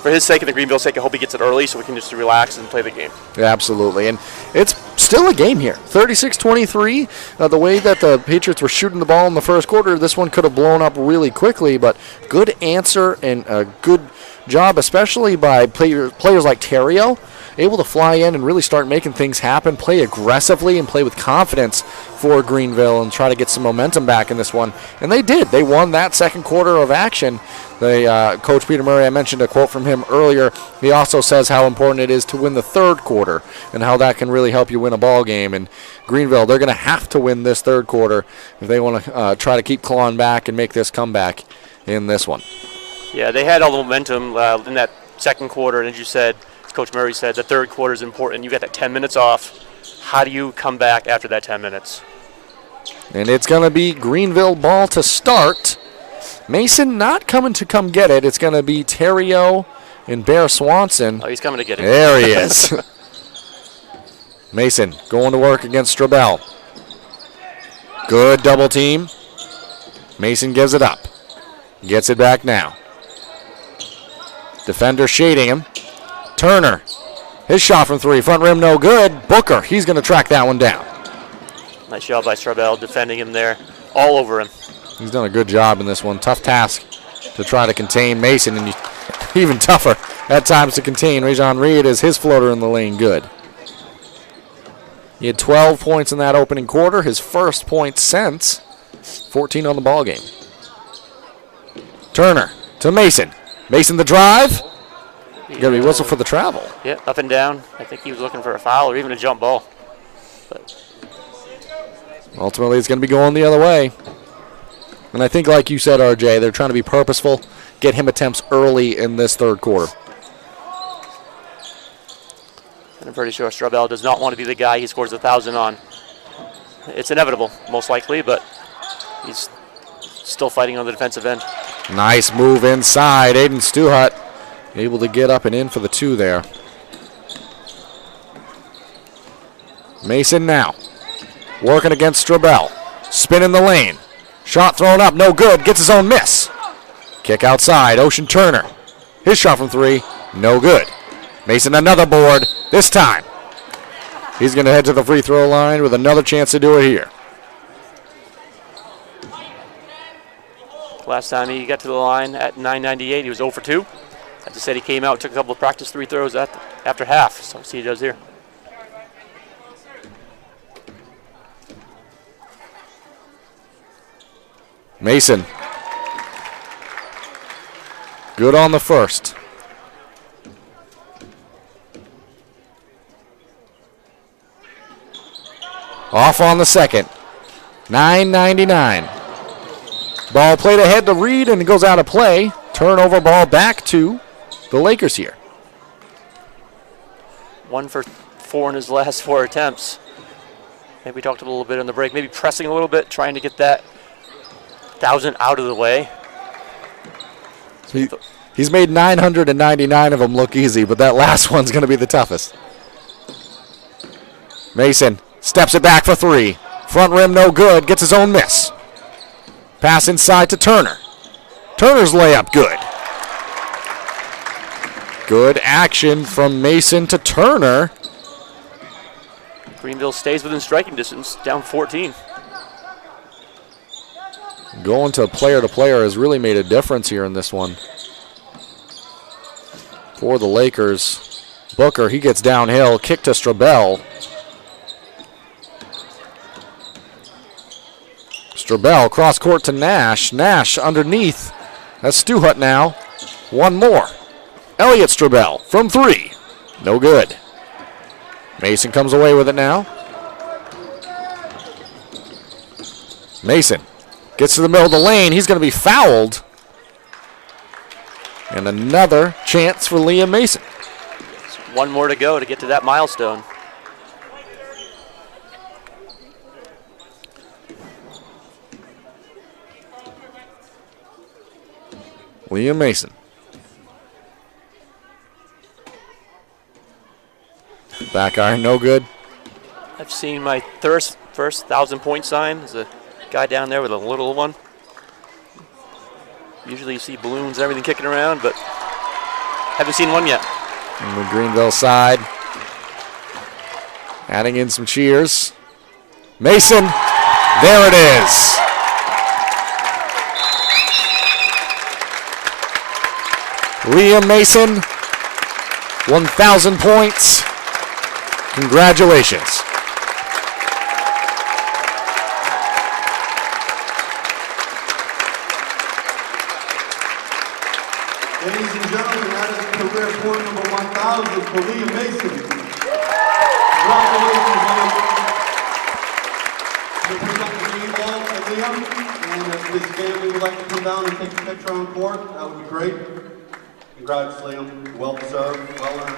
for his sake and the Greenville sake, I hope he gets it early so we can just relax and play the game. Yeah, absolutely. And it's still a game here. 36-23. The way that the Patriots were shooting the ball in the first quarter, this one could have blown up really quickly. But good answer and a good job, especially by players like Terrio, able to fly in and really start making things happen, play aggressively and play with confidence for Greenville and try to get some momentum back in this one. And they did. They won that second quarter of action. Coach Peter Murray, I mentioned a quote from him earlier. He also says how important it is to win the third quarter and how that can really help you win a ball game. And Greenville, they're going to have to win this third quarter if they want to try to keep clawing back and make this comeback in this one. Yeah, they had all the momentum in that second quarter, and as you said, as Coach Murray said, the third quarter is important. You got that 10 minutes off. How do you come back after that 10 minutes? And it's going to be Greenville ball to start. Mason not coming to come get it. It's going to be Terrio and Bear Swanson. Oh, he's coming to get it. There he is. Mason going to work against Strabel. Good double team. Mason gives it up. Gets it back now. Defender shading him. Turner. His shot from 3. Front rim no good. Booker, he's going to track that one down. Nice job by Strabel defending him there. All over him. He's done a good job in this one. Tough task to try to contain Mason, and even tougher at times to contain Rajon Reed as his floater in the lane good. He had 12 points in that opening quarter, his first point since 14 on the ball game. Turner to Mason. Mason the drive. Got to be whistle for the travel. Yeah, up and down. I think he was looking for a foul or even a jump ball. But ultimately, it's going to be going the other way. And I think, like you said, RJ, they're trying to be purposeful, get him attempts early in this third quarter. And I'm pretty sure Strabel does not want to be the guy he scores 1,000 on. It's inevitable, most likely, but he's still fighting on the defensive end. Nice move inside. Aiden Stuhut able to get up and in for the 2 there. Mason now working against Strabel. Spin in the lane. Shot thrown up, no good. Gets his own miss. Kick outside. Ocean Turner. His shot from 3, no good. Mason another board. This time He's going to head to the free throw line with another chance to do it here. Last time he got to the line at 9:98, he was 0 for 2. I just said he came out, took a couple of practice free throws after half. So let's see what he does here. Mason. Good on the first. Off on the second. 9:99. Ball played ahead to Reed and it goes out of play. Turnover ball back to the Lakers here. 1 for 4 in his last 4 attempts. Maybe we talked a little bit on the break. Maybe pressing a little bit, trying to get that 1,000 out of the way. He's made 999 of them look easy, but that last one's going to be the toughest. Mason steps it back for 3. Front rim no good, gets his own miss. Pass inside to Turner. Turner's layup good. Good action from Mason to Turner. Greenville stays within striking distance, down 14. Going to player has really made a difference here in this one. For the Lakers, Booker, he gets downhill, kick to Strabel. Strabel, cross court to Nash. Nash underneath. That's Stuhut now. One more. Elliott Strabel from 3. No good. Mason comes away with it now. Mason gets to the middle of the lane. He's going to be fouled. And another chance for Liam Mason. One more to go to get to that milestone. Liam Mason. Back iron, no good. I've seen my first 1,000-point sign. There's a guy down there with a little one. Usually you see balloons and everything kicking around, but haven't seen one yet. On the Greenville side. Adding in some cheers. Mason, there it is. Liam Mason, 1,000 points. Congratulations. Ladies and gentlemen, that is career point number 1,000 for Liam Mason. Congratulations, Liam. We present the green ball to Liam, and if this family would like to come down and take a picture on court, that would be great. Congrats, Liam. Well deserved, well earned.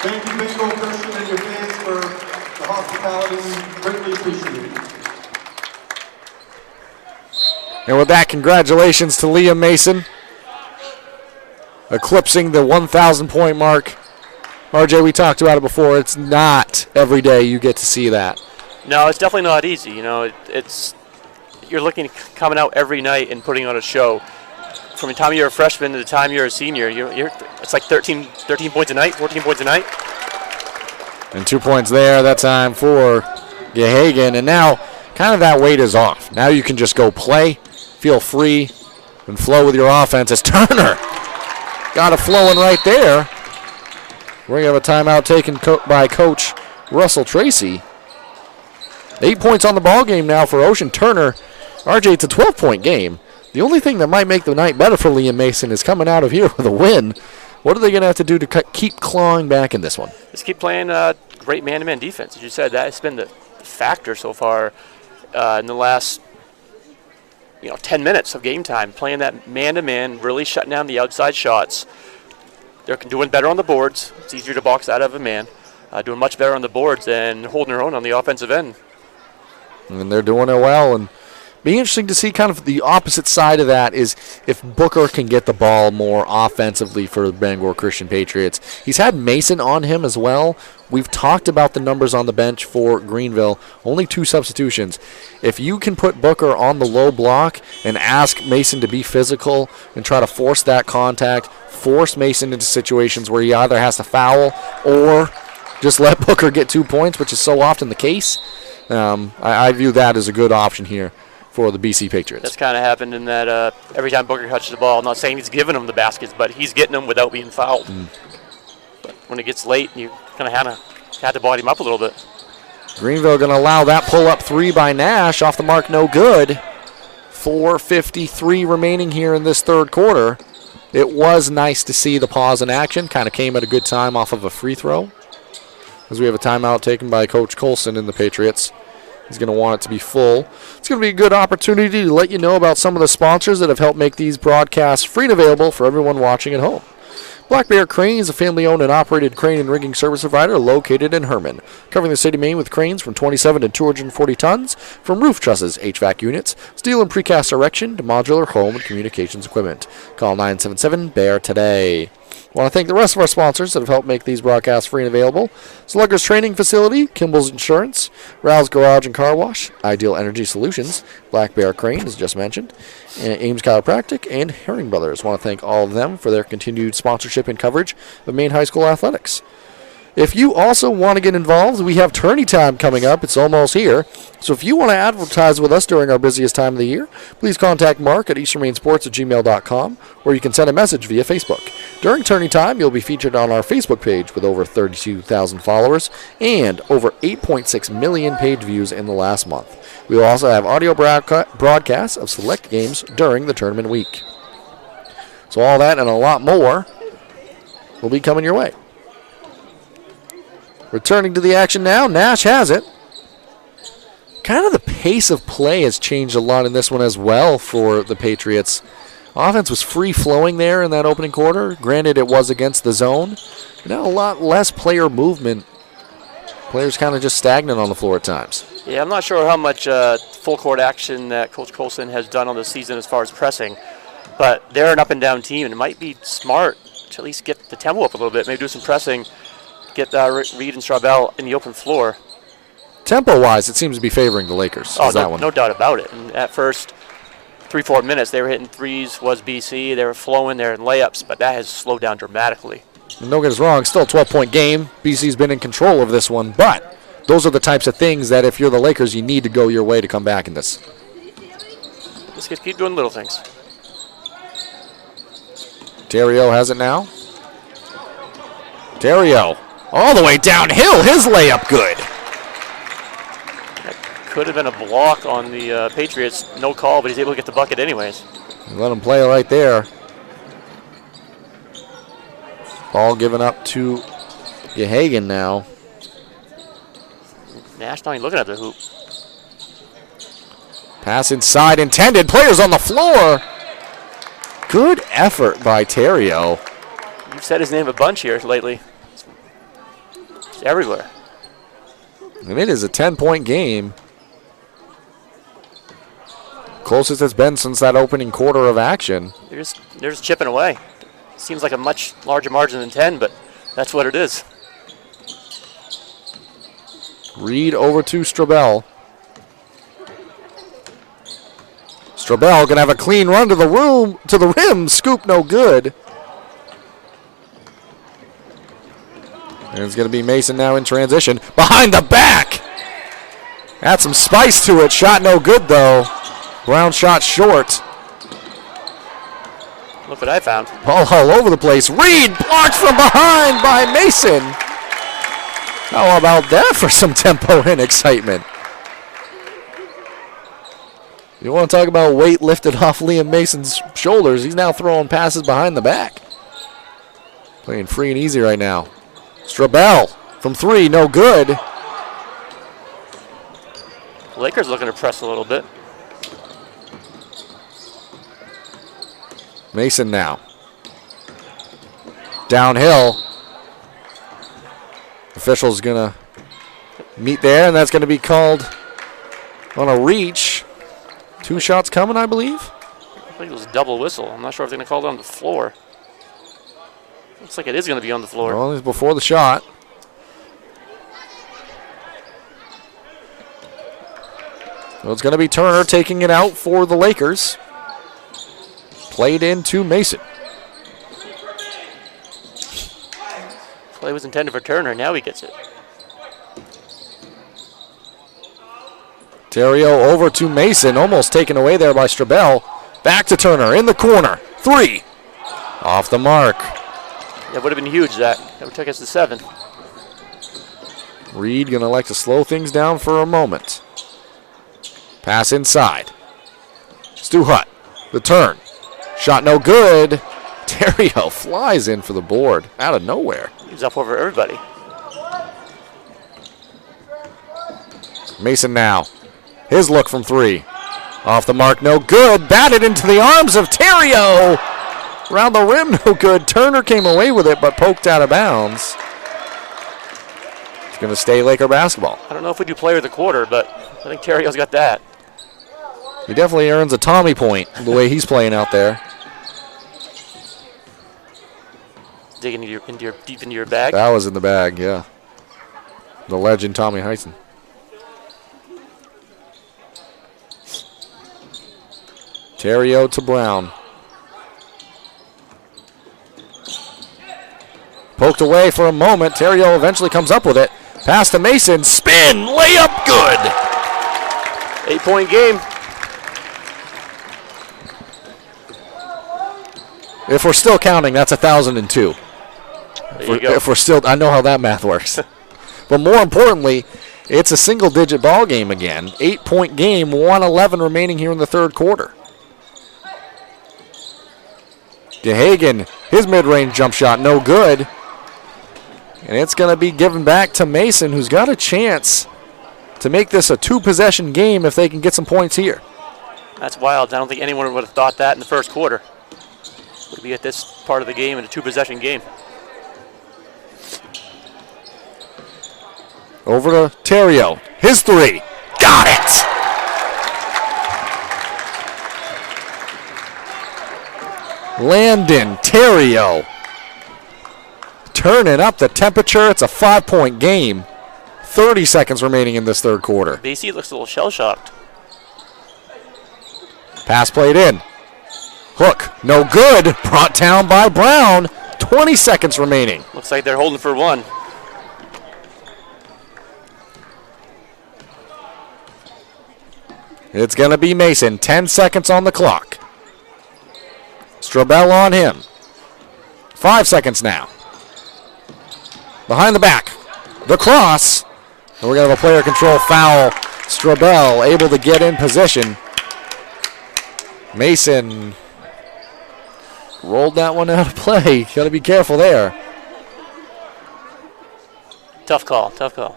Thank you, Bangor Christian and your fans, for the hospitality. We greatly appreciate it. And with that, congratulations to Liam Mason, eclipsing the 1,000-point mark. RJ, we talked about it before. It's not every day you get to see that. No, it's definitely not easy. You know, you're looking at coming out every night and putting on a show. From the time you're a freshman to the time you're a senior, it's like 13 points a night, 14 points a night. And 2 points there that time for Gehagen. And now kind of that weight is off. Now you can just go play, feel free, and flow with your offense. As Turner got it flowing right there. We're going to have a timeout taken by Coach Russell Tracy. 8 points on the ball game now for Ocean. Turner, RJ, it's a 12-point game. The only thing that might make the night better for Liam Mason is coming out of here with a win. What are they going to have to do to keep clawing back in this one? Just keep playing great man-to-man defense. As you said, that's been the factor so far in the last 10 minutes of game time, playing that man-to-man, really shutting down the outside shots. They're doing better on the boards. It's easier to box out of a man. Doing much better on the boards and holding their own on the offensive end. And they're doing it well. And be interesting to see kind of the opposite side of that is if Booker can get the ball more offensively for the Bangor Christian Patriots. He's had Mason on him as well. We've talked about the numbers on the bench for Greenville. Only 2 substitutions. If you can put Booker on the low block and ask Mason to be physical and try to force that contact, force Mason into situations where he either has to foul or just let Booker get 2 points, which is so often the case, I view that as a good option here for the BC Patriots. That's kind of happened in that every time Booker touches the ball, I'm not saying he's giving them the baskets, but he's getting them without being fouled. But when it gets late, you kind of had to body him up a little bit. Greenville going to allow that pull-up 3 by Nash. Off the mark, no good. 4:53 remaining here in this third quarter. It was nice to see the pause in action. Kind of came at a good time off of a free throw. As we have a timeout taken by Coach Colson in the Patriots. He's going to want it to be full. It's going to be a good opportunity to let you know about some of the sponsors that have helped make these broadcasts free and available for everyone watching at home. Black Bear Crane is a family-owned and operated crane and rigging service provider located in Herman, covering the state of Maine with cranes from 27 to 240 tons, from roof trusses, HVAC units, steel and precast erection to modular home and communications equipment. Call 977-BEAR today. I want to thank the rest of our sponsors that have helped make these broadcasts free and available. Sluggers Training Facility, Kimball's Insurance, Rouse Garage and Car Wash, Ideal Energy Solutions, Black Bear Crane, as just mentioned, and Ames Chiropractic, and Herring Brothers. I want to thank all of them for their continued sponsorship and coverage of Maine High School athletics. If you also want to get involved, we have tourney time coming up. It's almost here. So if you want to advertise with us during our busiest time of the year, please contact Mark at easternmainsports@gmail.com, or you can send a message via Facebook. During tourney time, you'll be featured on our Facebook page with over 32,000 followers and over 8.6 million page views in the last month. We will also have audio broadcasts of select games during the tournament week. So all that and a lot more will be coming your way. Returning to the action now, Nash has it. Kind of the pace of play has changed a lot in this one as well for the Patriots. Offense was free-flowing there in that opening quarter. Granted, it was against the zone. Now a lot less player movement. Players kind of just stagnant on the floor at times. Yeah, I'm not sure how much full-court action that Coach Colson has done on the season as far as pressing, but they're an up-and-down team, and it might be smart to at least get the tempo up a little bit, maybe do some pressing, get Reed and Straubel in the open floor. Tempo-wise, it seems to be favoring the Lakers. Oh, no doubt about it. And at first 3-4 minutes, they were hitting threes, was BC. They were flowing there in layups, but that has slowed down dramatically. And don't get us wrong, still a 12-point game. BC's been in control of this one, but those are the types of things that if you're the Lakers, you need to go your way to come back in this. Just keep doing little things. Terrio has it now. Terrio all the way downhill. His layup good. That could have been a block on the Patriots. No call, but he's able to get the bucket anyways. Let him play right there. Ball given up to Gehagen now. Nash not even looking at the hoop. Pass inside intended. Players on the floor. Good effort by Terrio. You've said his name a bunch here lately. It's everywhere. And it is a 10-point game. Closest it's been since that opening quarter of action. They're just chipping away. Seems like a much larger margin than 10, but that's what it is. Reed over to Straubel. Straubel gonna have a clean run to the rim. Scoop no good. And it's gonna be Mason now in transition. Behind the back. Add some spice to it. Shot no good though. Brown shot short. Look what I found. Ball all over the place. Reed blocked from behind by Mason. How about that for some tempo and excitement? You want to talk about weight lifted off Liam Mason's shoulders. He's now throwing passes behind the back. Playing free and easy right now. Straubel from three, no good. Lakers looking to press a little bit. Mason now. Downhill. Official's going to meet there, and that's going to be called on a reach. 2 shots coming, I believe. I think it was a double whistle. I'm not sure if they're going to call it on the floor. Looks like it is going to be on the floor. Well, it's before the shot. So it's going to be Turner taking it out for the Lakers. Played into Mason. Play was intended for Turner. Now he gets it. Terrio over to Mason. Almost taken away there by Strabel. Back to Turner in the corner. 3. Off the mark. That would have been huge, Zach. That would take us to 7. Reed going to like to slow things down for a moment. Pass inside. Stu Hutt. The turn. Shot no good. Terrio flies in for the board out of nowhere. He's up over everybody. Mason now. His look from 3. Off the mark, no good. Batted into the arms of Terrio. Around the rim, no good. Turner came away with it, but poked out of bounds. It's going to stay Laker basketball. I don't know if we do player of the quarter, but I think Terrio's got that. He definitely earns a Tommy point the way he's playing out there. Digging deep into your bag. That was in the bag, yeah. The legend Tommy Heisen. Terrio to Brown. Poked away for a moment. Terrio eventually comes up with it. Pass to Mason. Spin. Layup good. 8-point game. If we're still counting, that's 1,002. There you go. If we're still, I know how that math works. But more importantly, it's a single-digit ball game again. 8-point game, 1:11 remaining here in the third quarter. DeHagen, his mid-range jump shot, no good. And it's going to be given back to Mason, who's got a chance to make this a 2-possession game if they can get some points here. That's wild. I don't think anyone would have thought that in the first quarter. Would be at this part of the game in a 2-possession game. Over to Terrio. His 3. Got it! Landon Terrio turning up the temperature. It's a 5-point game. 30 seconds remaining in this third quarter. BC looks a little shell-shocked. Pass played in. Hook, no good. Brought down by Brown. 20 seconds remaining. Looks like they're holding for 1. It's going to be Mason. 10 seconds on the clock. Strabel on him. 5 seconds now. Behind the back. The cross. And we're going to have a player control foul. Strabel able to get in position. Mason rolled that one out of play. Got to be careful there. Tough call, tough call.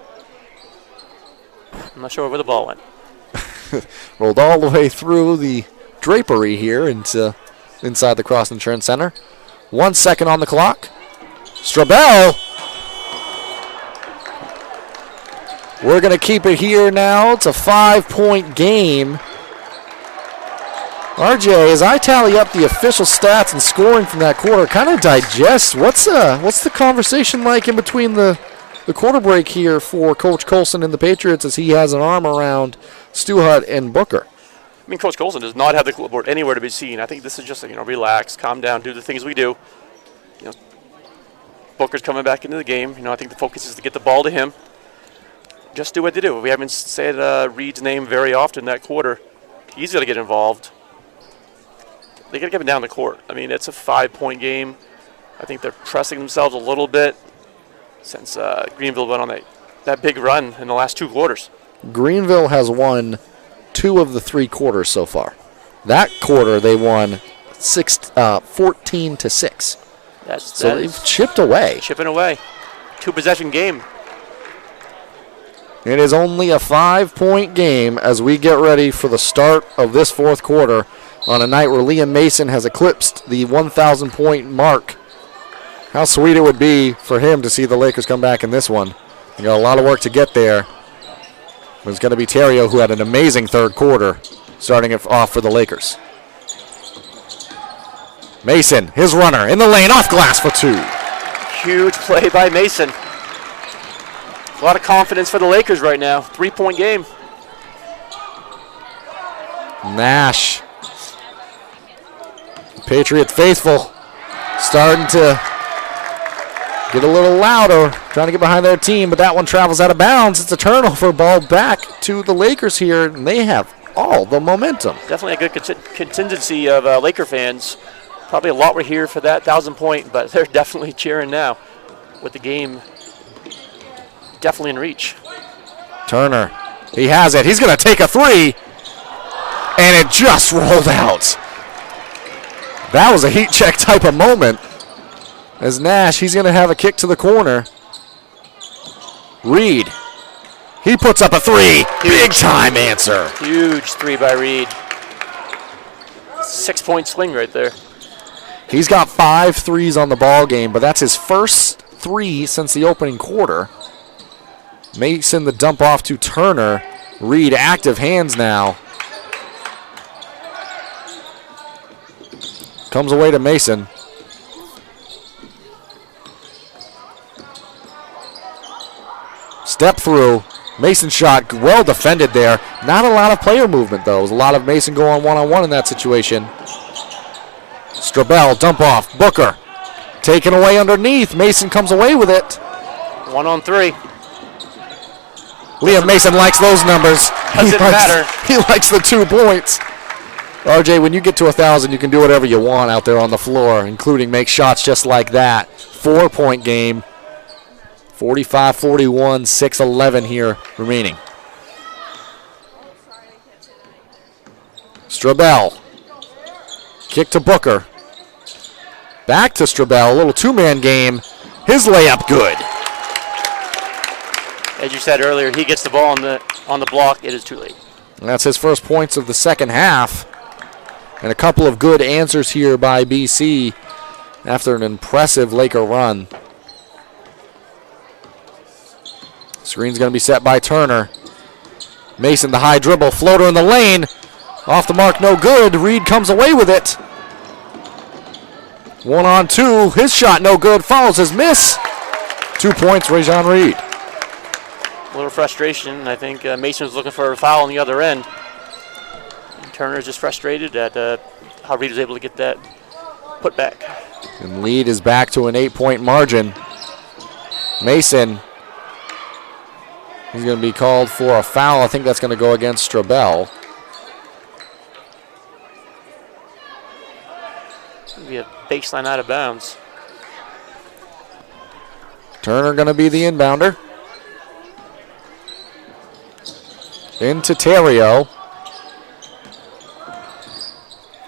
I'm not sure where the ball went. Rolled all the way through the drapery here into inside the Cross Insurance Center. 1 second on the clock. Strabel. We're going to keep it here now. It's a 5-point game. RJ, as I tally up the official stats and scoring from that quarter, kind of digest what's the conversation like in between the quarter break here for Coach Colson and the Patriots as he has an arm around Stu Hutt and Booker. I mean, Coach Colson does not have the clipboard anywhere to be seen. I think this is just, relax, calm down, do the things we do. Booker's coming back into the game. I think the focus is to get the ball to him. Just do what they do. We haven't said Reed's name very often that quarter. He's got to get involved. They got to get him down the court. I mean, it's a 5-point game. I think they're pressing themselves a little bit since Greenville went on that big run in the last 2 quarters. Greenville has won 2 of the 3 quarters so far. That quarter they won 14-6. So they've chipped away. Chipping away. 2-possession game. It is only a 5-point game as we get ready for the start of this fourth quarter. on a night where Liam Mason has eclipsed the 1,000-point mark. How sweet it would be for him to see the Lakers come back in this one. They got a lot of work to get there. It's going to be Terrio, who had an amazing third quarter, starting it off for the Lakers. Mason, his runner, in the lane, off glass for 2. Huge play by Mason. A lot of confidence for the Lakers right now. 3-point game. Nash. Patriot faithful starting to get a little louder, trying to get behind their team, but that one travels out of bounds. It's a turnover, ball back to the Lakers here, and they have all the momentum. Definitely a good contingency of Laker fans. Probably a lot were here for that 1,000-point, but they're definitely cheering now with the game definitely in reach. Turner, he has it. He's going to take a 3, and it just rolled out. That was a heat check type of moment. As Nash, he's going to have a kick to the corner. Reed, he puts up a 3. Big time answer. Huge 3 by Reed. 6-point swing right there. He's got 5 threes on the ball game, but that's his first 3 since the opening quarter. Mason the dump off to Turner. Reed active hands now. Comes away to Mason. Step through. Mason shot well defended there. Not a lot of player movement though. It was a lot of Mason going one-on-one in that situation. Strabel, dump off. Booker taken away underneath. Mason comes away with it. 1-on-3. Liam Mason likes those numbers. Doesn't matter. He likes the 2 points. RJ, when you get to 1,000, you can do whatever you want out there on the floor, including make shots just like that. 4-point game. 45-41, 6-11 here remaining. Strabel. Kick to Booker. Back to Strabel, a little 2-man game. His layup good. As you said earlier, he gets the ball on the block. It is too late. And that's his first points of the second half. And a couple of good answers here by BC after an impressive Laker run. Screen's going to be set by Turner. Mason, the high dribble, floater in the lane. Off the mark, no good. Reed comes away with it. 1-on-2. His shot, no good. Follows his miss. 2 points, Rajon Reed. A little frustration. I think Mason was looking for a foul on the other end. And Turner's just frustrated at how Reed was able to get that put back. And lead is back to an 8-point margin. Mason, he's going to be called for a foul. I think that's going to go against Strabel. It's going to be a baseline out of bounds. Turner going to be the inbounder. Into Terrio.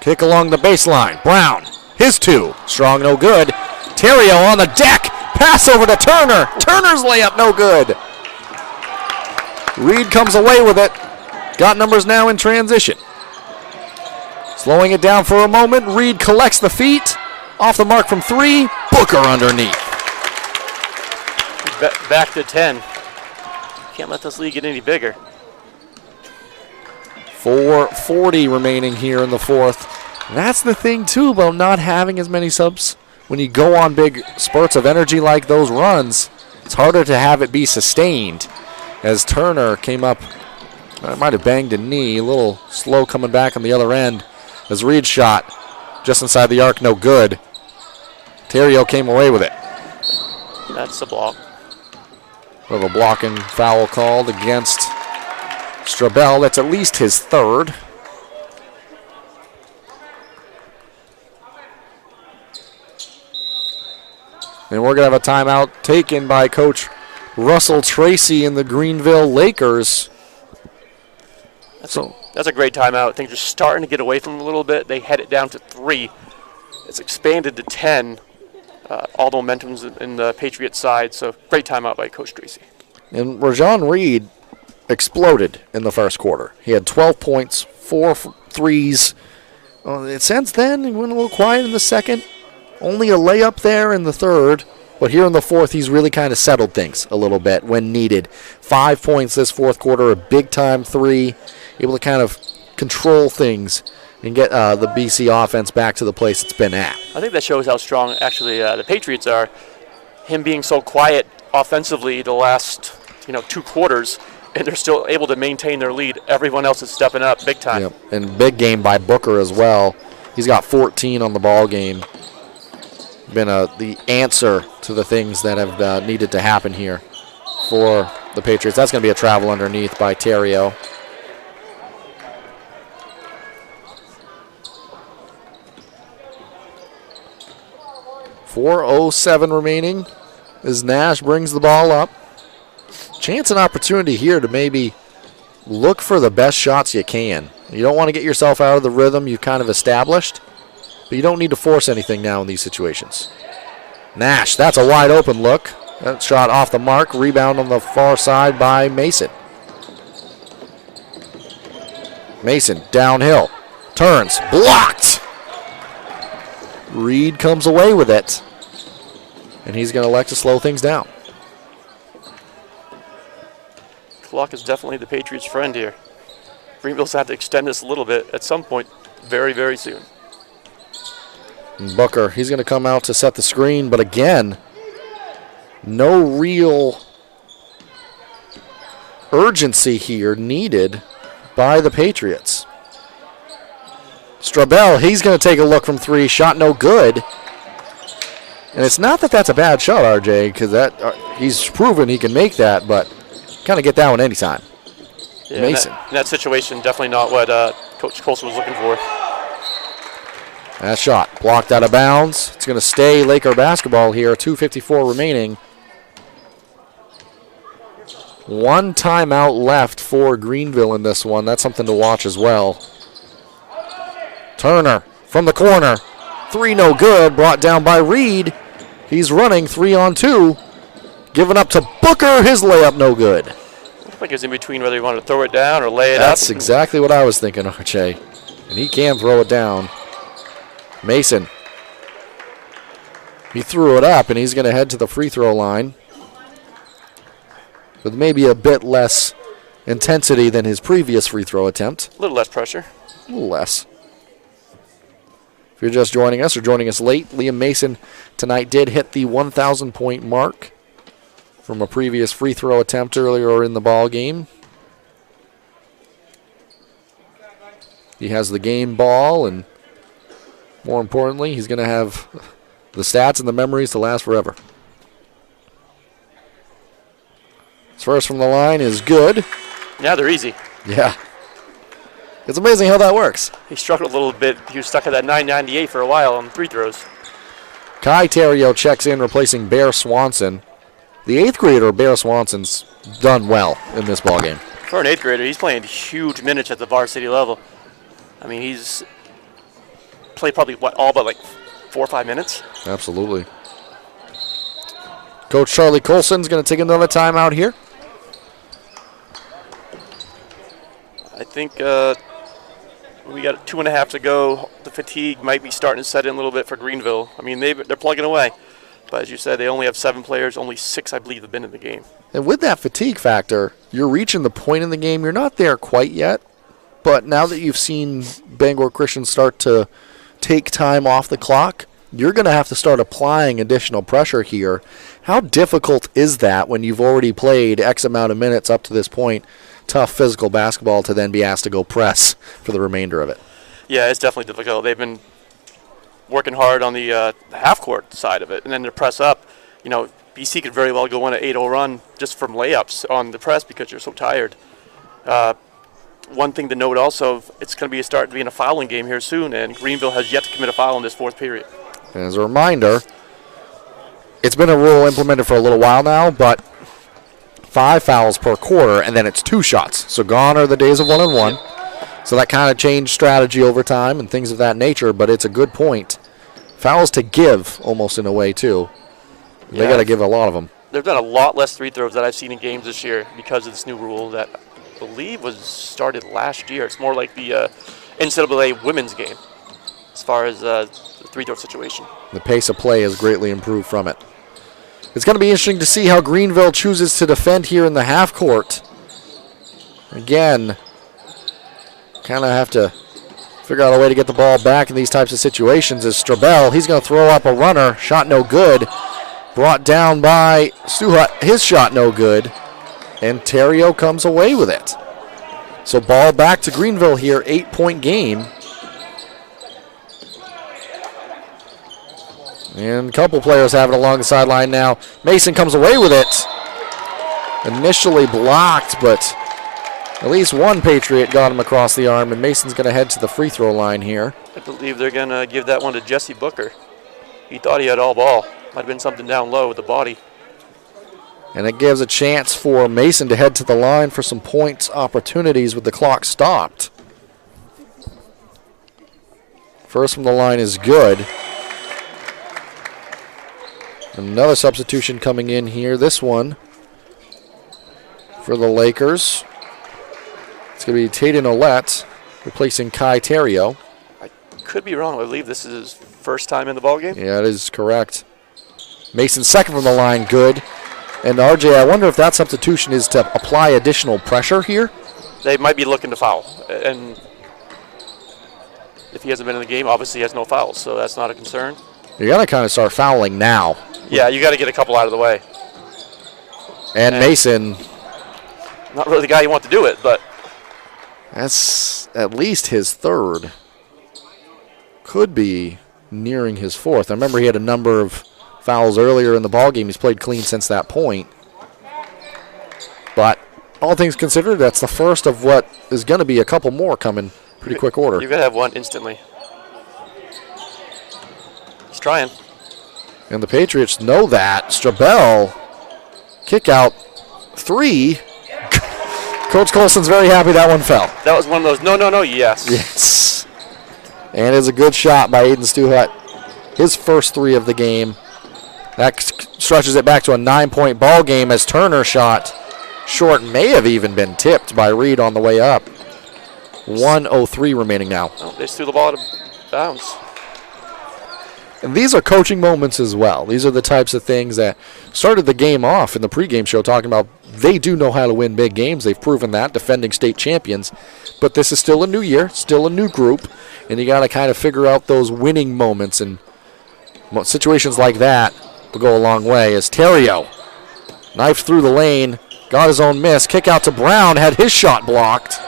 Kick along the baseline. Brown, his 2. Strong, no good. Terrio on the deck. Pass over to Turner. Turner's layup, no good. Reed comes away with it. Got numbers now in transition. Slowing it down for a moment. Reed collects the feet. Off the mark from 3. Booker underneath. Back to 10. Can't let this lead get any bigger. 4:40 remaining here in the fourth. That's the thing, too, about not having as many subs. When you go on big spurts of energy like those runs, it's harder to have it be sustained. As Turner came up, might have banged a knee, a little slow coming back on the other end. As Reed shot just inside the arc, no good. Terrio came away with it. That's the block. We have a blocking foul called against Strabel. That's at least his 3rd. And we're going to have a timeout taken by Coach Russell Tracy and the Greenville Lakers. That's a great timeout. Things are starting to get away from them a little bit. They had it down to 3. It's expanded to 10. All the momentum's in the Patriots side, so great timeout by Coach Tracy. And Rajon Reed exploded in the first quarter. He had 12 points, 4 threes, Since then, he went a little quiet in the second. Only a layup there in the third. But here in the fourth, he's really kind of settled things a little bit when needed. 5 points this fourth quarter, a big-time three. Able to kind of control things and get the BC offense back to the place it's been at. I think that shows how strong, actually, the Patriots are. Him being so quiet offensively the last, 2 quarters, and they're still able to maintain their lead. Everyone else is stepping up big time. Yep. And big game by Booker as well. He's got 14 on the ball game. Been the answer to the things that have needed to happen here for the Patriots. That's going to be a travel underneath by Terrio. .407 remaining as Nash brings the ball up. Chance and opportunity here to maybe look for the best shots you can. You don't want to get yourself out of the rhythm you've kind of established, but you don't need to force anything now in these situations. Nash, that's a wide open look. That shot off the mark. Rebound on the far side by Mason. Mason downhill. Turns. Blocked. Reed comes away with it. And he's going to elect to slow things down. Clock is definitely the Patriots' friend here. Greenville's had to extend this a little bit at some point very, very soon. And Booker, he's going to come out to set the screen, but again, no real urgency here needed by the Patriots. Strabel, he's going to take a look from three. Shot no good. And it's not that that's a bad shot, RJ, because he's proven he can make that, but kind of get that one anytime. Yeah, Mason. In that situation, definitely not what Coach Colson was looking for. That shot blocked out of bounds. It's going to stay Laker basketball here. 2:54 remaining. One timeout left for Greenville in this one. That's something to watch as well. Turner from the corner. Three no good. Brought down by Reed. He's running 3-on-2. Given up to Booker. His layup no good. I think it's in between whether you want to throw it down or lay it up. That's exactly what I was thinking, RJ. And he can throw it down. Mason. He threw it up, and he's going to head to the free throw line with maybe a bit less intensity than his previous free throw attempt. A little less pressure. A little less. If you're just joining us or joining us late, Liam Mason tonight did hit the 1,000-point mark from a previous free throw attempt earlier in the ball game. He has the game ball, and more importantly, he's going to have the stats and the memories to last forever. His first from the line is good. Yeah, they're easy. Yeah. It's amazing how that works. He struggled a little bit. He was stuck at that 998 for a while on free throws. Kai Terrio checks in, replacing Bear Swanson. The 8th grader, Bear Swanson's done well in this ballgame. For an 8th grader, he's playing huge minutes at the varsity level. I mean, he's played probably, all but 4 or 5 minutes? Absolutely. Coach Charlie Colson's going to take another timeout here. I think we got 2.5 to go. The fatigue might be starting to set in a little bit for Greenville. I mean, they're plugging away. But as you said, they only have 7 players. Only 6, I believe, have been in the game. And with that fatigue factor, you're reaching the point in the game. You're not there quite yet. But now that you've seen Bangor Christian start to take time off the clock, you're going to have to start applying additional pressure here. How difficult is that when you've already played X amount of minutes up to this point, tough physical basketball, to then be asked to go press for the remainder of it? Yeah, it's definitely difficult. They've been working hard on the half-court side of it, and then to press up, BC could very well go on an 8-0 run just from layups on the press because you're so tired. One thing to note also, it's going to be start being a fouling game here soon, and Greenville has yet to commit a foul in this fourth period. And as a reminder, it's been a rule implemented for a little while now, but 5 fouls per quarter, and then it's 2 shots. So gone are the days of 1-on-1. So that kind of changed strategy over time and things of that nature, but it's a good point. Fouls to give, almost in a way, too. They got to give a lot of them. They've done a lot less free throws that I've seen in games this year because of this new rule that I believe was started last year. It's more like the NCAA women's game. as far as the free throw situation. The pace of play has greatly improved from it. It's going to be interesting to see how Greenville chooses to defend here in the half court. Again, kind of have to figure out a way to get the ball back in these types of situations. As Strabel, he's going to throw up a runner. Shot no good. Brought down by Stuhut. His shot no good. And Terrio comes away with it. So ball back to Greenville here. 8-point game. And a couple players have it along the sideline now. Mason comes away with it. Initially blocked, but at least one Patriot got him across the arm, and Mason's going to head to the free throw line here. I believe they're going to give that one to Jesse Booker. He thought he had all ball. Might have been something down low with the body. And it gives a chance for Mason to head to the line for some points opportunities with the clock stopped. First from the line is good. Another substitution coming in here. This one for the Lakers. It's going to be Tayden Ouellette replacing Kai Terrio. I could be wrong. I believe this is his first time in the ballgame. Yeah, that is correct. Mason second from the line, good. And RJ, I wonder if that substitution is to apply additional pressure here? They might be looking to foul. And if he hasn't been in the game, obviously he has no fouls, so that's not a concern. You got to kind of start fouling now. Yeah, you got to get a couple out of the way. And Mason. Not really the guy you want to do it, but. That's at least his third. Could be nearing his fourth. I remember he had a number of fouls earlier in the ballgame. He's played clean since that point. But all things considered, that's the first of what is going to be a couple more coming pretty quick order. You're going to have one instantly. He's trying. And the Patriots know that. Strabel, kick out, three. Coach Colson's very happy that one fell. That was one of those no, yes. Yes. And it's a good shot by Aiden Stuhut. His first three of the game. That stretches it back to a 9-point ball game as Turner shot short, may have even been tipped by Reed on the way up. 1:03 remaining now. Oh, they just threw the ball out of bounds. And these are coaching moments as well. These are the types of things that started the game off in the pregame show talking about they do know how to win big games. They've proven that, defending state champions. But this is still a new year, still a new group, and you got to kind of figure out those winning moments. And situations like that will go a long way. As Terrio knifed through the lane, got his own miss, kick out to Brown, had his shot blocked.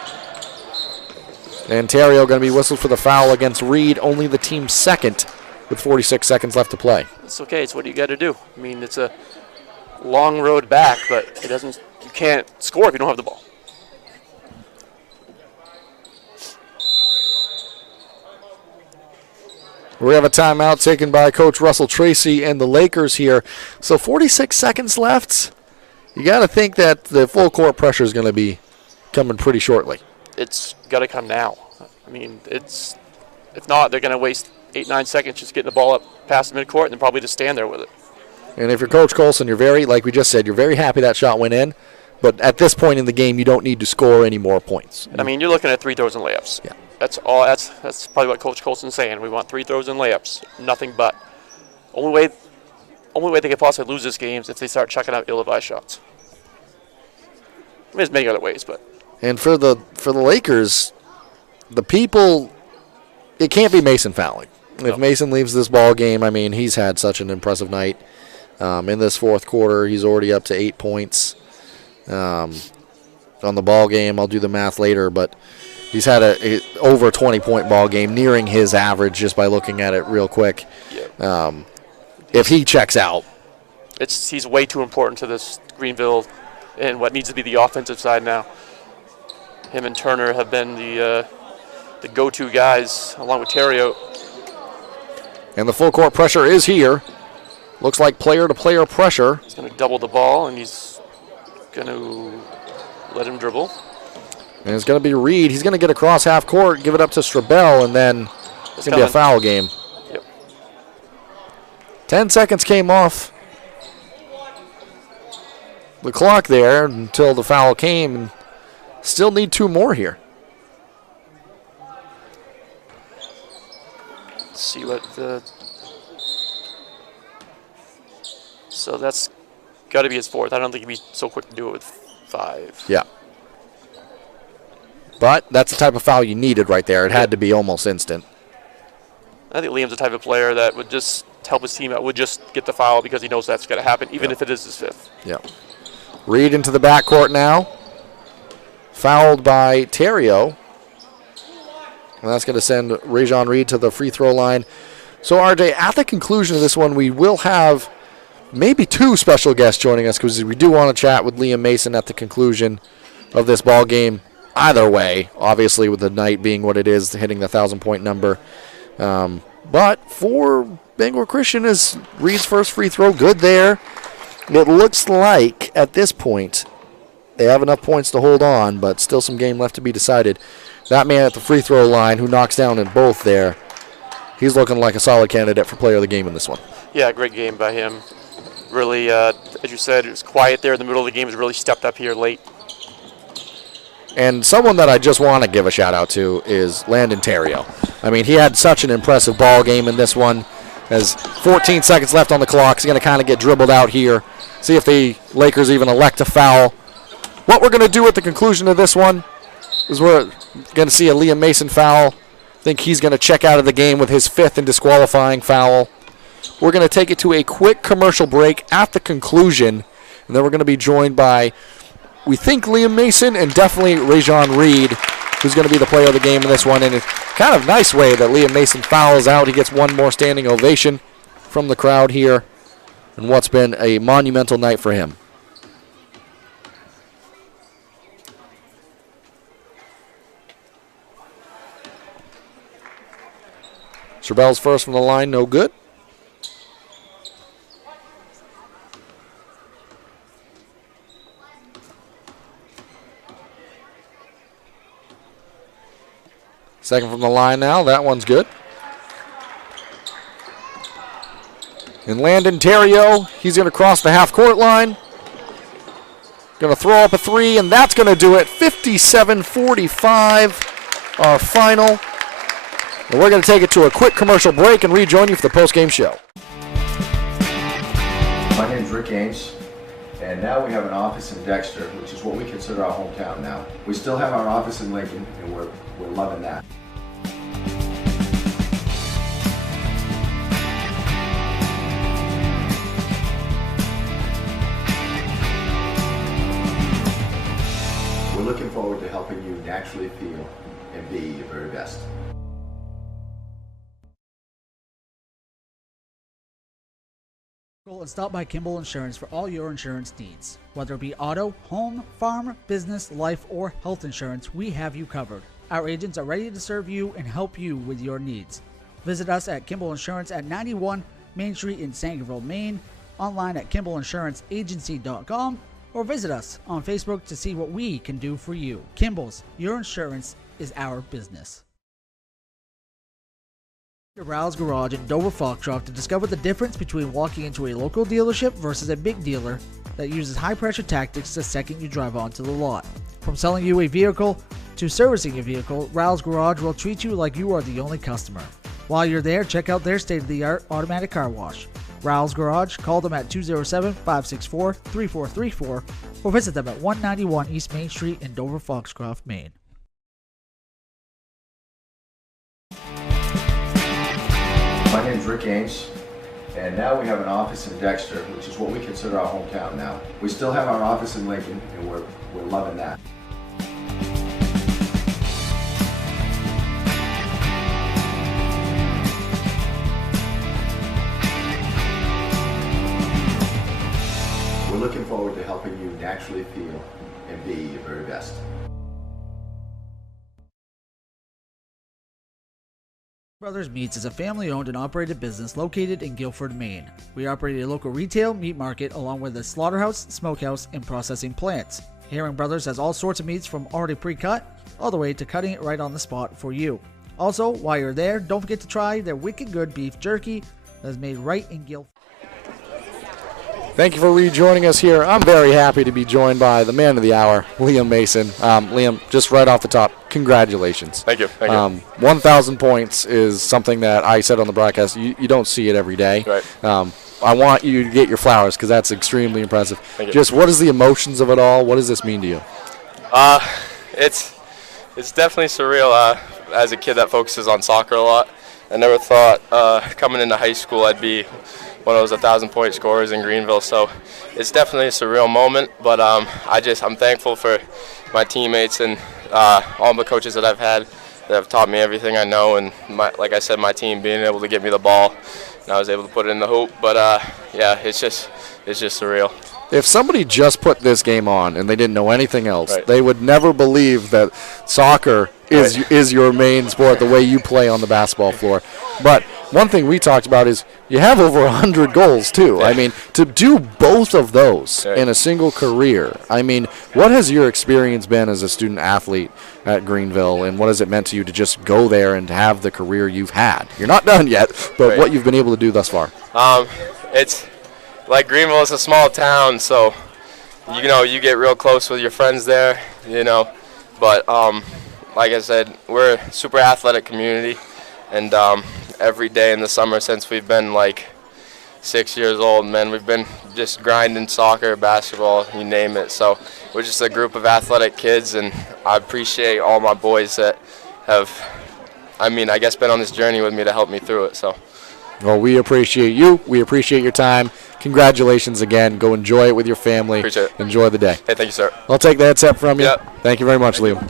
And Terrio going to be whistled for the foul against Reed, only the team's second, with 46 seconds left to play. It's okay. It's what you got to do. I mean, it's a long road back, but it doesn't. You can't score if you don't have the ball. We have a timeout taken by Coach Russell Tracy and the Lakers here. So 46 seconds left. You got to think that the full court pressure is going to be coming pretty shortly. It's got to come now. I mean, if not, they're going to waste 8-9 seconds just getting the ball up past the midcourt and then probably just stand there with it. And if you're Coach Colson, you're very, like we just said, you're very happy that shot went in. But at this point in the game, you don't need to score any more points. I mean, you're looking at free throws and layups. Yeah. That's all. That's probably what Coach Colson's saying. We want free throws and layups, nothing but. Only way they could possibly lose this game is if they start chucking out ill-advised shots. I mean, there's many other ways, but. And for the Lakers, the people, it can't be Mason fouling. No. If Mason leaves this ball game, I mean, he's had such an impressive night. In this fourth quarter, he's already up to 8 points on the ball game. I'll do the math later, but he's had a over 20-point ball game, nearing his average just by looking at it real quick. Yeah. If he checks out, he's way too important to this Greenville and what needs to be the offensive side now. Him and Turner have been the go-to guys along with Terrio. And the full court pressure is here. Looks like player-to-player pressure. He's going to double the ball, and he's going to let him dribble. And it's going to be Reed. He's going to get across half court, give it up to Strabel, and then it's going to be a foul game. Yep. 10 seconds came off the clock there until the foul came, and still need 2 more here. Let's see what the... So that's got to be his fourth. I don't think he'd be so quick to do it with 5. Yeah. But that's the type of foul you needed right there. It had to be almost instant. I think Liam's the type of player that would just help his team out, would just get the foul because he knows that's going to happen, even if it is his 5th. Yeah. Reed into the backcourt now. Fouled by Terrio. And that's going to send Rajon Reed to the free throw line. So, RJ, at the conclusion of this one, we will have maybe 2 special guests joining us because we do want to chat with Liam Mason at the conclusion of this ball game. Either way, obviously with the night being what it is, hitting the 1,000-point number. But for Bangor Christian is Reed's first free throw. Good there. It looks like at this point they have enough points to hold on, but still some game left to be decided. That man at the free throw line who knocks down in both there, he's looking like a solid candidate for player of the game in this one. Yeah, great game by him. Really, as you said, it was quiet there in the middle of the game. He's really stepped up here late. And someone that I just want to give a shout-out to is Landon Terrio. I mean, he had such an impressive ball game in this one. As 14 seconds left on the clock, he's going to kind of get dribbled out here. See if the Lakers even elect a foul. What we're going to do at the conclusion of this one is we're going to see a Liam Mason foul. I think he's going to check out of the game with his 5th and disqualifying foul. We're going to take it to a quick commercial break at the conclusion, and then we're going to be joined by, we think, Liam Mason and definitely Rajon Reed, who's going to be the player of the game in this one. And it's kind of nice way that Liam Mason fouls out. He gets one more standing ovation from the crowd here in what's been a monumental night for him. Scherbel's first from the line, no good. Second from the line now. That one's good. And Landon Terrio, he's going to cross the half-court line. Going to throw up a 3, and that's going to do it. 57-45, our final. And we're going to take it to a quick commercial break and rejoin you for the post-game show. My name's Rick Ames, and now we have an office in Dexter, which is what we consider our hometown now. We still have our office in Lincoln, and we're loving that. We're looking forward to helping you naturally feel and be your very best. And stop by Kimball Insurance for all your insurance needs. Whether it be auto, home, farm, business, life, or health insurance, we have you covered. Our agents are ready to serve you and help you with your needs. Visit us at Kimball Insurance at 91 Main Street in Sangerville, Maine, online at KimballInsuranceAgency.com, or visit us on Facebook to see what we can do for you. Kimball's, your insurance is our business. Rouse Garage in Dover Foxcroft to discover the difference between walking into a local dealership versus a big dealer that uses high-pressure tactics the second you drive onto the lot. From selling you a vehicle to servicing your vehicle, Rouse Garage will treat you like you are the only customer. While you're there, check out their state-of-the-art automatic car wash. Rouse Garage, call them at 207-564-3434 or visit them at 191 East Main Street in Dover Foxcroft, Maine. My name's Rick Ames, and now we have an office in Dexter, which is what we consider our hometown now. We still have our office in Lincoln, and we're loving that. We're looking forward to helping you naturally feel and be your very best. Brothers Meats is a family-owned and operated business located in Guilford, Maine. We operate a local retail meat market along with a slaughterhouse, smokehouse, and processing plants. Herring Brothers has all sorts of meats from already pre-cut all the way to cutting it right on the spot for you. Also, while you're there, don't forget to try their wicked good beef jerky that is made right in Guilford. Thank you for rejoining us here. I'm very happy to be joined by the man of the hour, Liam Mason. Liam, just right off the top, congratulations. Thank you. Thank you. 1,000 points is something that I said on the broadcast. You don't see it every day. Right. I want you to get your flowers because that's extremely impressive. Thank you. Just what is the emotions of it all? What does this mean to you? It's definitely surreal. As a kid that focuses on soccer a lot, I never thought coming into high school I'd be one of those 1,000-point scorers in Greenville. So it's definitely a surreal moment. But I'm thankful for my teammates and all the coaches that I've had that have taught me everything I know. And like I said, my team being able to get me the ball, and I was able to put it in the hoop. But yeah, it's just surreal. If somebody just put this game on and they didn't know anything else, Right. they would never believe that soccer is your main sport, the way you play on the basketball floor. But one thing we talked about is you have over 100 goals, too. Yeah. I mean, to do both of those Right. in a single career, I mean, what has your experience been as a student athlete at Greenville, and what has it meant to you to just go there and have the career you've had? You're not done yet, but Right. what you've been able to do thus far. It's like Greenville is a small town, so you get real close with your friends there, But like I said, we're a super athletic community, and every day in the summer since we've been like 6 years old, man, we've been just grinding soccer, basketball, you name it. So we're just a group of athletic kids, and I appreciate all my boys that have, I guess, been on this journey with me to help me through it. So. Well, we appreciate you. We appreciate your time. Congratulations again. Go enjoy it with your family. Appreciate it. Enjoy the day. Hey, thank you, sir. I'll take the headset from you. Yep. Thank you very much, Liam.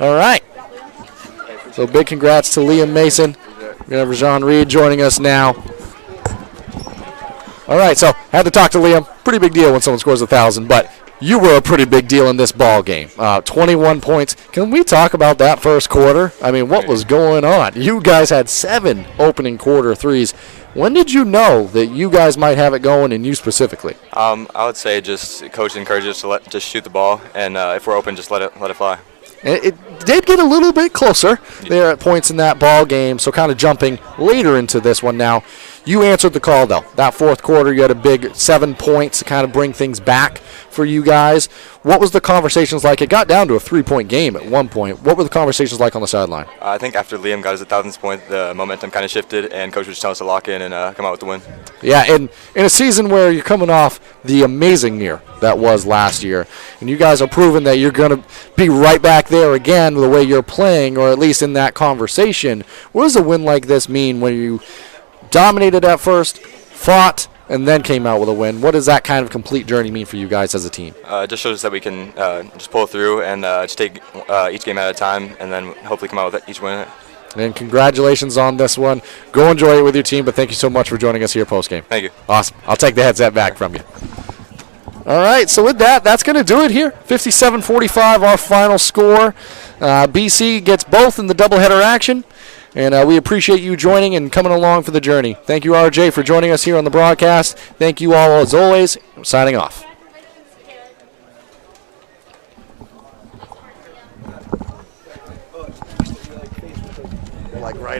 All right. So big congrats to Liam Mason. We have Rajon Reed joining us now. All right, so had to talk to Liam. Pretty big deal when someone scores 1,000, but you were a pretty big deal in this ball game. 21 points. Can we talk about that first quarter? I mean, what was going on? You guys had 7 opening quarter threes. When did you know that you guys might have it going, and you specifically? I would say just coach encourages us to just shoot the ball, and if we're open, just let it fly. It did get a little bit closer there at points in that ball game, so kind of jumping later into this one now. You answered the call, though. That fourth quarter, you had a big 7 points to kind of bring things back for you guys. What was the conversations like? It got down to a 3-point game at one point. What were the conversations like on the sideline? I think after Liam got his 1,000th point, the momentum kind of shifted, and coach was just telling us to lock in and come out with the win. Yeah, and in a season where you're coming off the amazing year that was last year, and you guys are proving that you're going to be right back there again the way you're playing, or at least in that conversation. What does a win like this mean when you dominated at first, fought, and then came out with a win? What does that kind of complete journey mean for you guys as a team? It just shows us that we can just pull through and just take each game at a time, and then hopefully come out with each win. And congratulations on this one. Go enjoy it with your team, but thank you so much for joining us here post-game. Thank you. Awesome. I'll take the headset back from you. All right, so with that, that's going to do it here. 57-45, our final score. BC gets both in the doubleheader action. And we appreciate you joining and coming along for the journey. Thank you, RJ, for joining us here on the broadcast. Thank you all, as always. I'm signing off. Like right